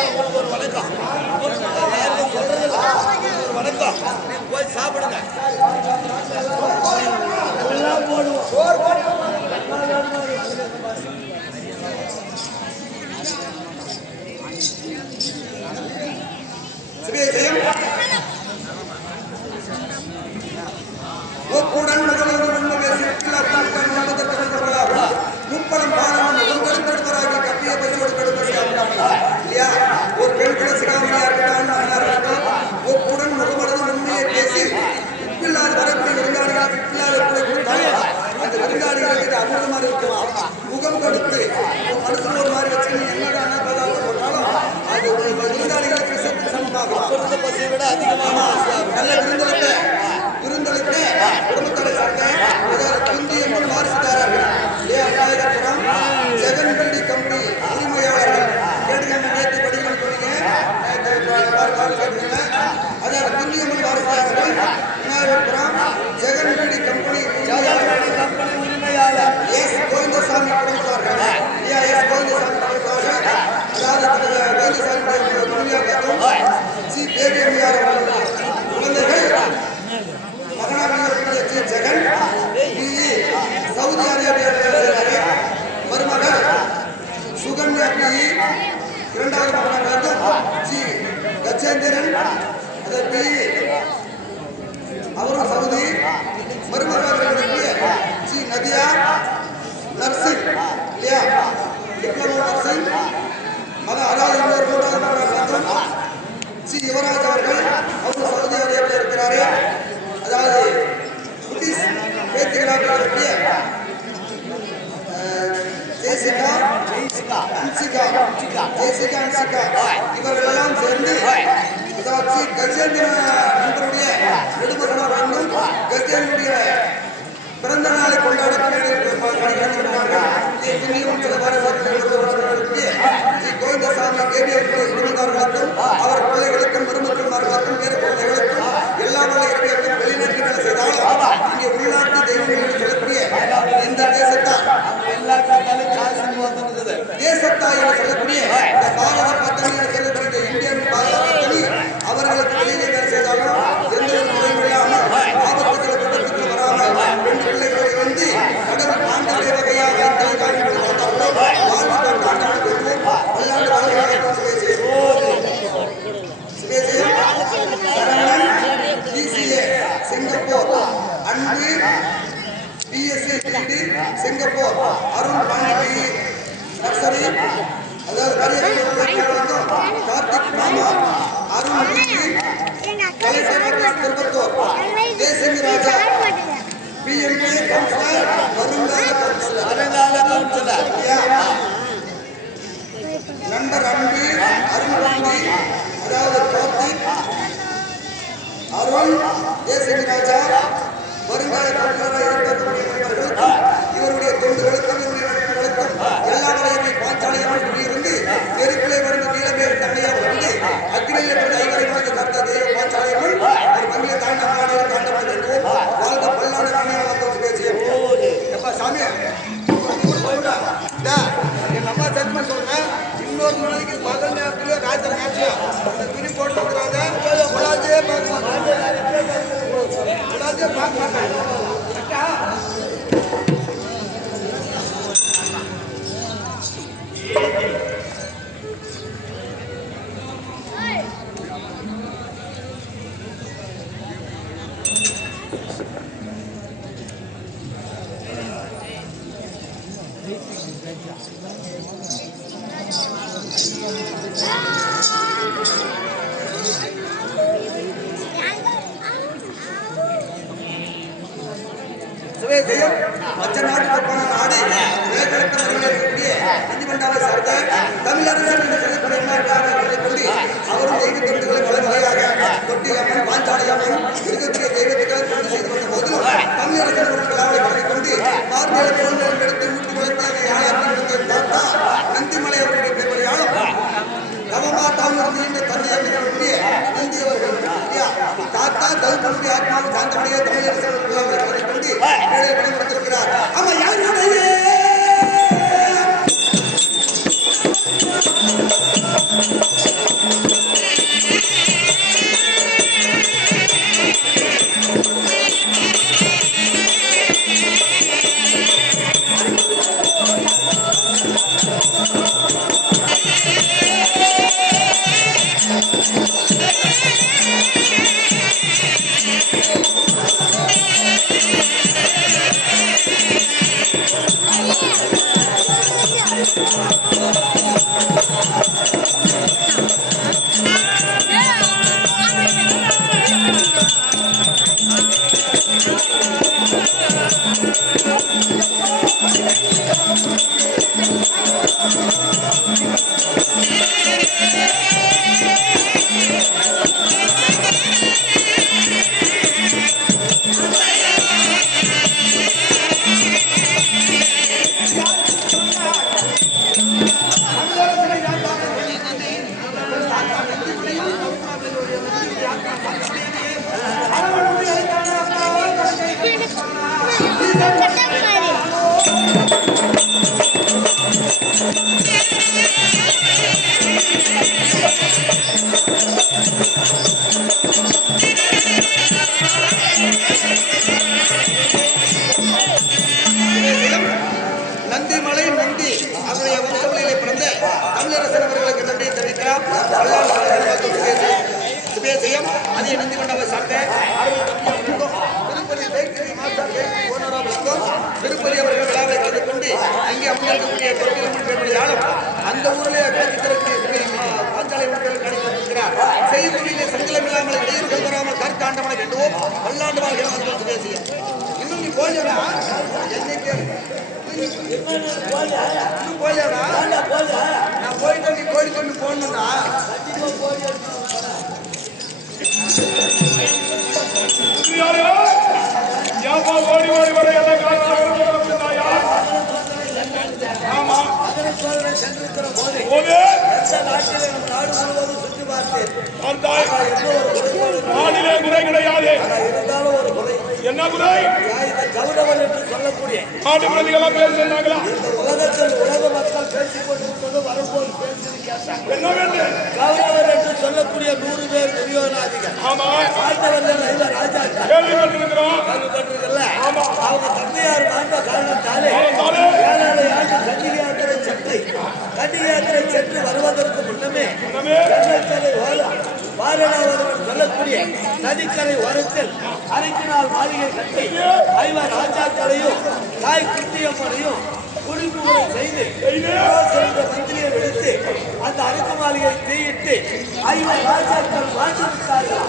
உங்களுக்கு ஒரு வணக்கம் சொல்றது ஒரு வணக்கம் நீங்க போய் சாப்பிடுங்க எல்லாம் போடுவோம் ஒப்புடன் முப்படம் பாராமல் கப்பிய பசியோடு இல்லையா ஒரு பெண் சிகாமணியா இருக்கட்டும் ஒப்புடன் முகமது உண்மையை பேசி உப்பில்லாத வரக்கூடிய விருந்தாளிகள் உப்பில்லாத கூட கொடுத்தாலும் அந்த விருந்தாளிகளுக்கு அற்புதமாக இருக்கலாம் முகம் கொடுத்து மனசுல ஒரு மாதிரி வச்சு என்னடா போட்டாலும் அது விருந்தாளிகளுக்கு சமமாகும் பசியை விட அதிகமான நல்ல விருந்தளிக்க குடும்பத்தோட சேர்ந்த குந்தியம்மன் வாரிசுதாரர்கள் விநாயகபுரம் ஜெகன்பள்ளி கம்பெனி உரிமையாளர்கள் கேட்டுங்க நேற்று படிக்கணும் சொன்னீங்க அதாவது குந்தியம்மன் வாரிசுதாரர்கள் விநாயகபுரம் ஜெகன்பள்ளி கம்பெனி உரிமையாளர் எஸ் கோவிந்தசாமி குடும்பத்தார்கள் எஸ் கோவிந்தசாமி குடும்பத்தார்கள் அதாவது கோவிந்தசாமி உரிமையாளர்கள் சி தேவி அம்மையார் குழந்தைகள் மகனாக ஜெகன் சவுதி அரேபியா மருமகள் சுகன்யா இரண்டாவது மகனாக ஜி கஜேந்திரன் அவரும் சவுதி மருமகளுக்கு ஜி நதியா நர்சிங் இல்லையா டிப்ளமோ நர்சிங் அதாவது இன்னொரு மூன்றாவது ஜி யுவராஜ் அவர்கள் அவரும் சவுதி அரேபியா இருக்கிறாரு அதாவது புத்திஸ் பேச்சுகளாக இருக்கக்கூடிய ஜெய்சிகா இவர்களெல்லாம் சேர்ந்து அதாவது கஜேந்திர நண்பருடைய நெடுமகனார் என்றும் கஜேந்திரனுடைய பிறந்த நாளை கொண்டாட கோவிந்தசாமி கேபியர்களுக்கும் குடும்பத்தார்களுக்கும் அவர் பிள்ளைகளுக்கும் மருமக்கள்மார்களுக்கும் வேறு குழந்தைகளுக்கும் எல்லா வகையிலும் வெளிநாட்டில் வேலை செய்தாலும் இங்கே உள்நாட்டு தெய்வங்கள் சொல்லக்கூடிய இந்த தேசத்தால் தேசத்தாய் என சொல்லக்கூடிய இந்த பாரத பத்தனி என சொல்லக்கூடிய இந்தியன் பாரத பத்தனி அவர்களுக்கு வெளியே வேலை செய்தாலும் எந்த ஒரு முறையும் இல்லாமல் ஆபத்துக்களை விபத்துக்கள் வராமல் பெண் பிள்ளைகளை வந்து கடவுள் ஆண்டு வகையாக சிங்கப்பூர் அன்பு பிஎஸ்சி சிங்கப்பூர் அருண் பாண்டி நர்சரி அதாவது கார்த்திக் மாமா அருண் திருப்பத்தூர் தேசிங் ராஜா பிஎம்கே கவுன்சிலர் வருங்கால கவுன்சிலர் நண்பர் அன்பு அருண் பாண்டி அதாவது கார்த்திக் அருண் தேசிங் ராஜா வருங்கால கவுன்சிலராக எங்க அம்மா சத்தியமா சொல்றேன், இன்னொரு நாளைக்கு பகல் நேரத்துல ராத்திரி நேரத்துல இந்த துணி போட்டு வந்துடாத, உலாஜே பார்க்க மாட்டேன். சுவேசையும் மற்ற நாட்டுக்கு போன நாடு இருக்கக்கூடிய இந்திமண்டாவை சார்ந்த தமிழரசன் என்று சொல்லக்கூடிய கொண்டு அவரும் தெய்வ தொண்டுகளை பல வகையாக தொட்டியம்மன் பாஞ்சாலியம்மன் இருக்கக்கூடிய தெய்வத்துக்களை தொண்டு செய்து வந்த போதிலும் தமிழரசன் ஒரு விழாவை கலந்து கொண்டு பார்வையை தோல்கள் எடுத்து ஊட்டி வளர்த்து தாத்தா நந்திமலை அவருடைய பெருமையாலும் நவமா தாமூர் நீண்ட தந்தையை இந்தியவர்கள் தாத்தா தகுப்பனுடைய ஆத்மாவை சாந்தமடைய தமிழரசன் விழாவை கலந்து கொண்டு பணிபடுத்திருக்கிறார். ஆமா யாருடைய நந்திமலை நந்தி அவருடைய வம்சவழியிலே பிறந்த தமிழரசன் அவர்களுக்கு நன்றியை தெரிவிக்கலாம். சுபேசையம் அதிக நந்தி மண்டபை சார்ந்த திருப்பதி திருப்பதி அவர்கள் விழாவை கலந்து கொண்டு அங்கே அமர்ந்திருக்கக்கூடிய தொட்டியம்மன் பெருமையாலும் அந்த ஊரிலே பாஞ்சாலை மக்கள் கணித்திருக்கிறார். செய்தியிலே சங்கலம் இல்லாமல் இடையூறுகள் வராமல் கற்காண்டமனை வேண்டுவோம். பல்லாண்டு வாழ்க்கை சுபேசையம். இன்னும் நீ போயடா என்னைக்கு போயடா நான் போயிட்டு நீ கோழிக்கொண்டு போடணும்டா. ஓடி ஓடி வர எல்லாம் ஆமா சென்றிருக்கிற போது நாட்டிலே நம் நாடு முழுவதும் சுற்றி பார்த்தேன். நாடிலே குறை கிடையாது. இருந்தாலும் ஒரு குறை. என்ன குறை? இந்த கௌரவன் என்று சொல்லக்கூடிய நாட்டு பிரதிகளெல்லாம் பேசுகிறாங்களா? இந்த உலகத்தில் உலக மக்கள் பேசிக் கொண்டிருப்பது வரும்போது பேசியிருக்கிறார். என்ன வேண்டும்? கௌரவர் என்று சொல்லக்கூடிய 100 பேர் துரியோதனாதிகள். ஆமா பார்த்தவர்கள் ராஜா கேள்விப்பட்டிருக்கிறோம். அவங்க தந்தையார் வாழ்ந்த காரணத்தாலே ஏழாலை ஆண்டு கண்டிகை யாத்திரை சென்று வருவதற்கு முன்னமே வாரணாவதன் சொல்லக்கூடிய நதிக்கரை ஓரத்தில் அரைக்கினால் மாளிகை கட்டி 5 ராஜாக்களையும் தாய் குட்டியம்மனையும் குடிமுறை செய்து மந்திரியை விடுத்து அந்த அரைக்கு மாளிகை தீயிட்டு 5 ராஜாக்கள் வாழ்ந்து விட்டார்கள்.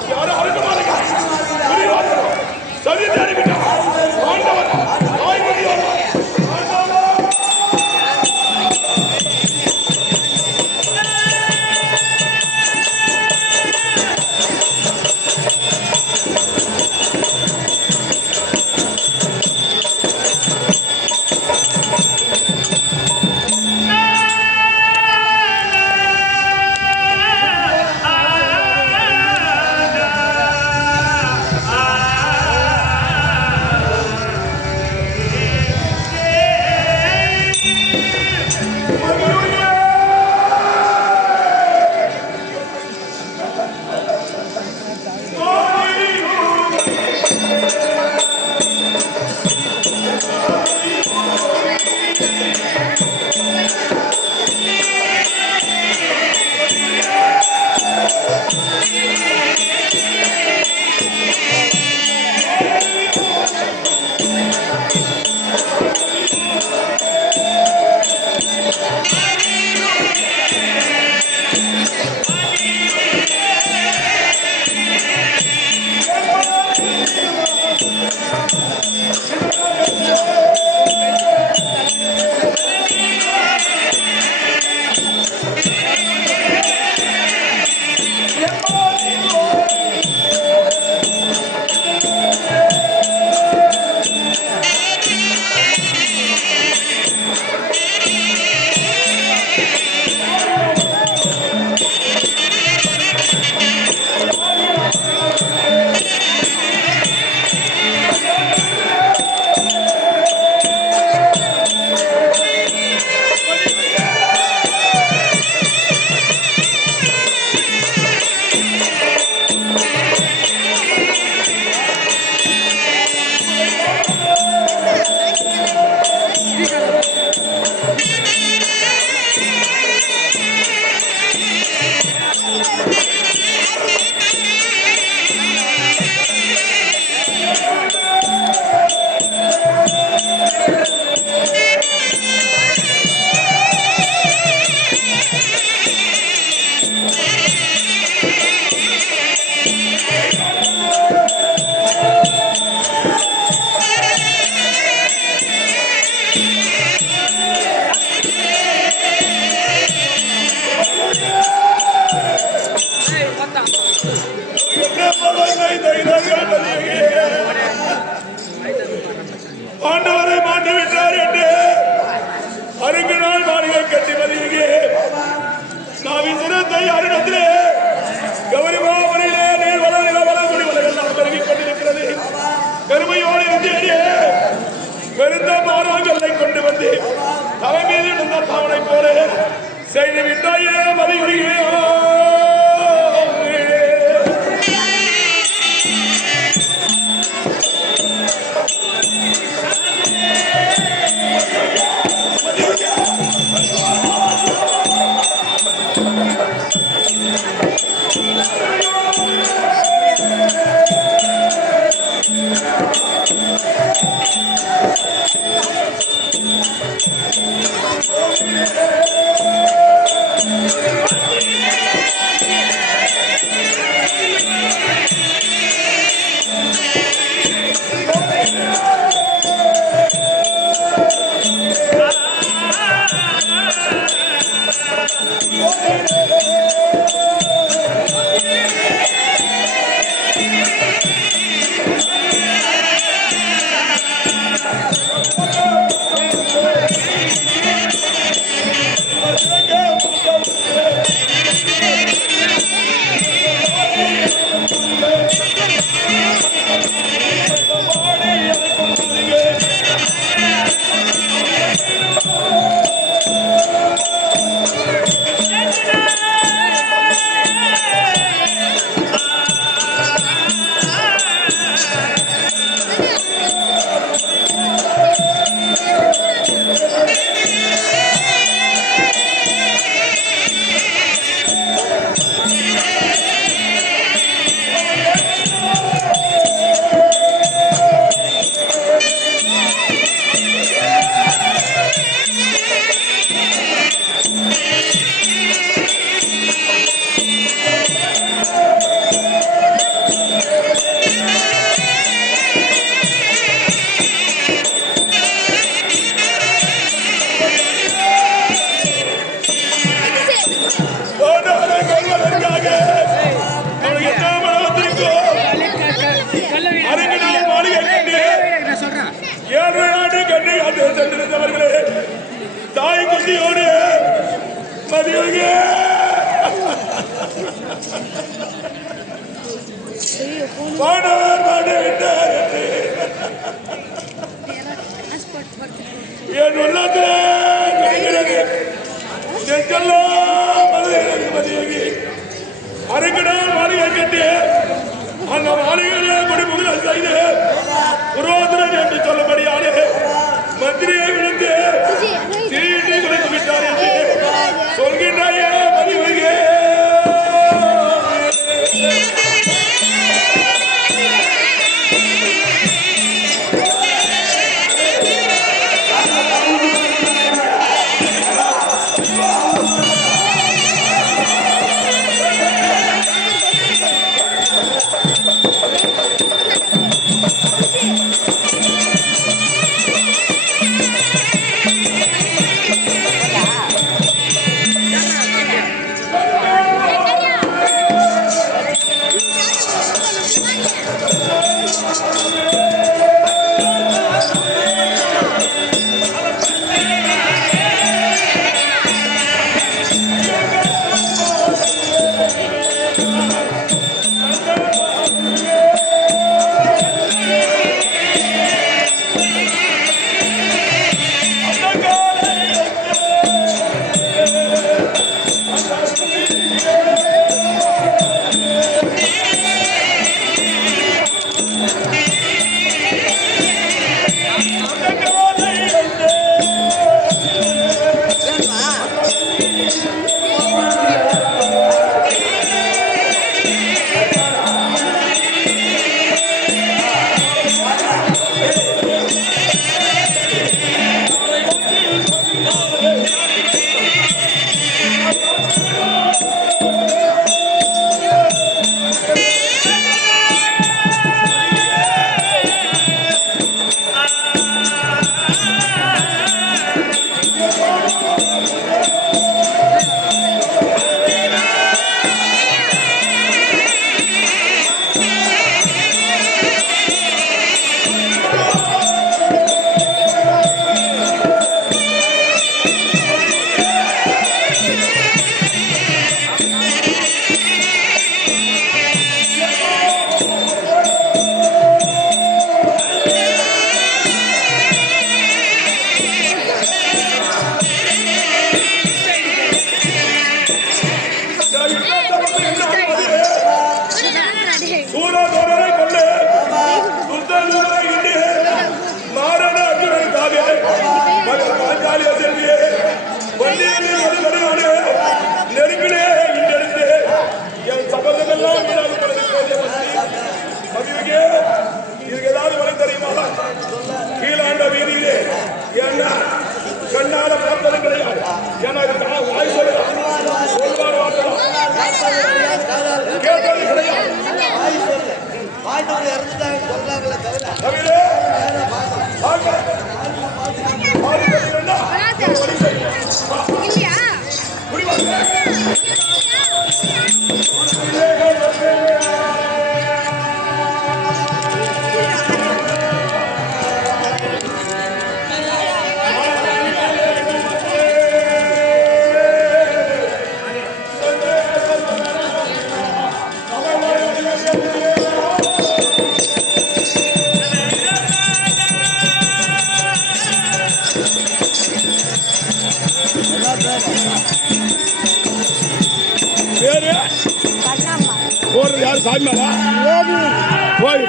ஆண்டவரை மாண்டு விட்டார் என்று அருங்கு நாள் மாளிகை கட்டி மதியே நாம் இத்தினத்தை அருணத்திலே கௌரிமாவனிலே நீர் வள நிலவள குடிவளம் எல்லாம் பெருகிக் கொண்டிருக்கிறது. பெருமையோடு இருந்தேனே பெருந்த மாறாங்கல்லை கொண்டு வந்து தலை மீது இருந்த பாவனை போல செய்து விட்டாயே மதியுரியே. தாய் குட்டியோடு மதியோகே பாண்டவர் பாடிவிட்டார் என் உள்ளத்திலே மதியோகி அரைக்கடால் மாளிகை கட்டி அந்த மாளிகையிலே குடிமுதல் செய்து புரோதரன் என்று சொல்லபடியாலே மந்திரியை விழுந்து தீட்டி குறைத்து விட்டார் என்று சொல்கின்றாயே மதிவகே. ஆறு இறந்துட்டாங்க சொல்றாங்களே தவிர கவிரே வாங்க வாங்க கவிரேண்ணா இல்லையா பேரு போறது யாரு சாமி மேலா போய்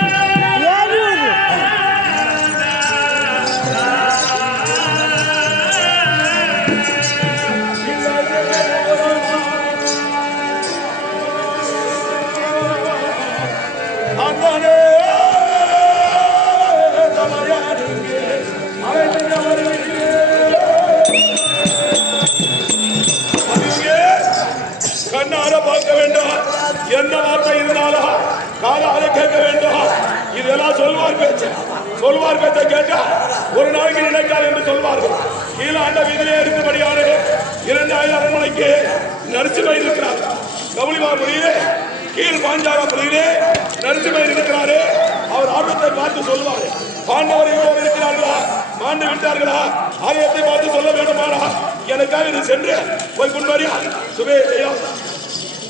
கண்ணார பார்க்க வேண்டும் எந்த வார்த்தை இதனால காதால கேட்க வேண்டும் இதெல்லாம் சொல்வார் பேச்சை கேட்டா ஒரு நாளைக்கு நினைக்காது என்று சொல்வார்கள் கீழே ஆண்ட வீதியிலே இருக்கும்படியான 2000 அரண்மனைக்கு நரசிம்மர் இருக்கிறார் கவுளிமாபுரியிலே கீழ் பாஞ்சாலபுரியிலே நரசிம்மர் இருக்கிறாரு அவர் ஆர்வத்தை பார்த்து சொல்வார் பாண்டவர் இவ்வளவு இருக்கிறார்களா மாண்டு விட்டார்களா ஆலயத்தை பார்த்து சொல்ல வேண்டுமானா எனக்காக இது சென்று போய் கொண்டு சுபேஜயா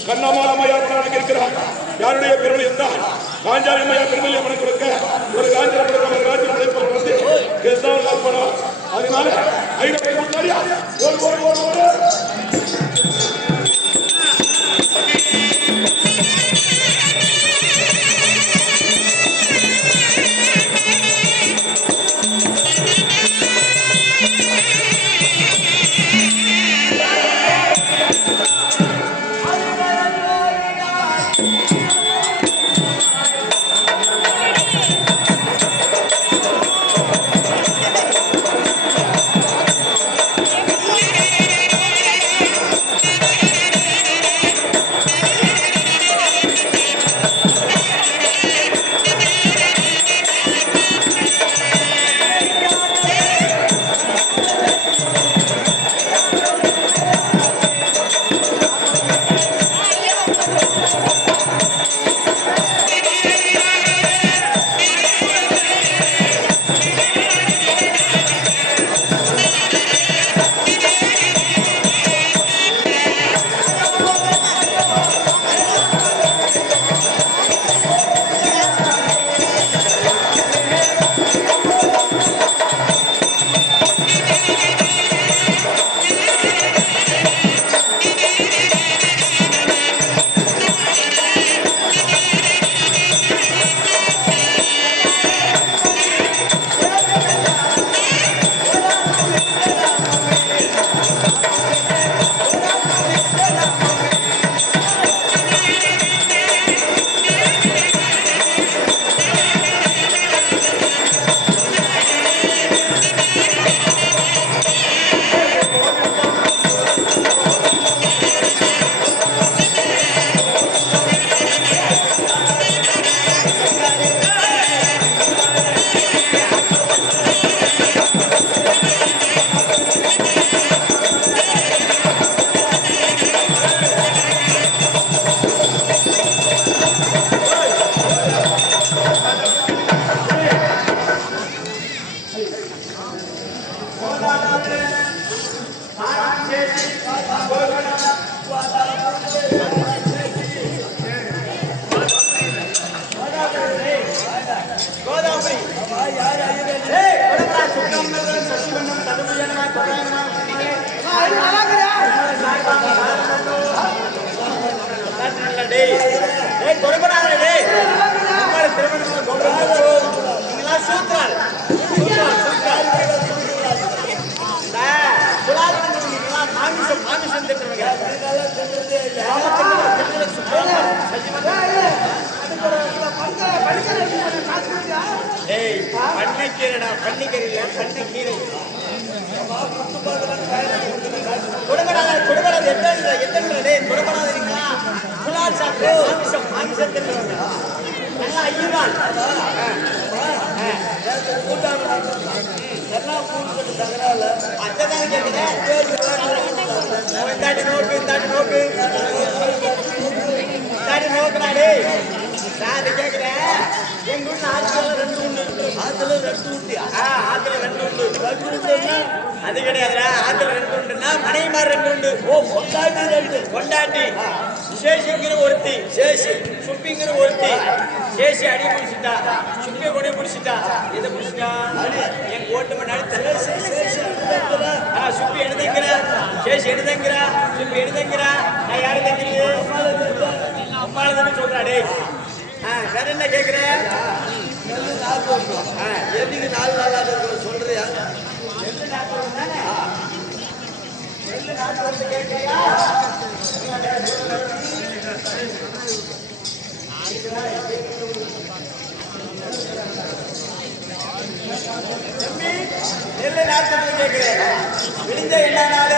கண்ணம்மாள் அம்மையார் இருக்கிறார் யாருடைய பெருமை என்றால் காஞ்சாரி அம்மையார் பெருமையை மன கொடுக்க ஒரு காஞ்சிரம் வந்து கல்பனா அதனால ஐநூறு கொண்டாடியா அதெல்லாம் ஐயதான் எல்லாம் கூட்டு தகரால அதான் கேட்கிறேன் இந்தாட்டி நோக்கு நோக்குறாடே நான் கேட்கிறேன் எங்க ஊர்ல ஆத்துல 2 உண்டு ஆத்துல 2 உண்டு ஆத்துல 2 உண்டு அது கிடையாதுடா ஆத்துல 2 உண்டுன்னா மனைவிமார் 2 உண்டு ஓ கொண்டாட்டி சேஷிங்கிற ஒருத்தி சேஷி சுப்பிங்கிற ஒருத்தி சேஷி அடி பிடிச்சிட்டா சுப்பியை கொண்டு பிடிச்சிட்டா எதை பிடிச்சிட்டா என் கோட்டு முன்னாடி சுப்பி எடுத்துக்கிறா சேஷி எடுத்துக்கிறா சுப்பி எடுத்துக்கிறா நான் யாரு தைக்கிறது அம்மாளதுன்னு சொல்றாடே வேற என்ன கேட்கிறேன் எதுக்கு 4 நாளாக சொல்றியா கேட்கிறியா நெல்லு நாட்டு கேட்கிறேன் விழிஞ்ச என்ன நாளு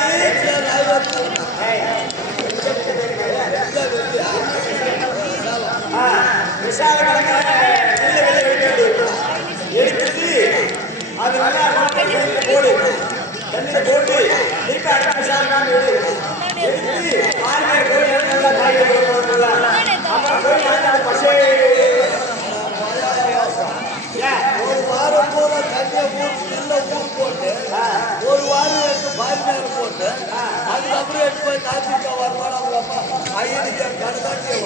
விசால கிழமை நெல்லை எடுத்து அது போடு தண்ணியில் போட்டு நீக்க விசாலம் எடுத்து ஆறு போய் நல்லா காய்கறி அப்புறம் போய் பசே ஒரு வாரம் போற தண்ணியை ஊர் போட்டு ஒரு வாரம் எடுத்து பாரிநாள் போட்டு அதுக்கப்புறம் எடுத்து போய் நாட்டுக்கு வருவாங்க ஐயனுக்கு கணக்காட்சியை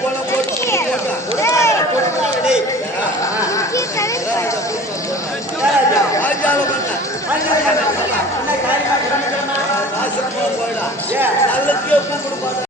போன போட்டு போயிடா நல்லதுக்கே கூப்பிட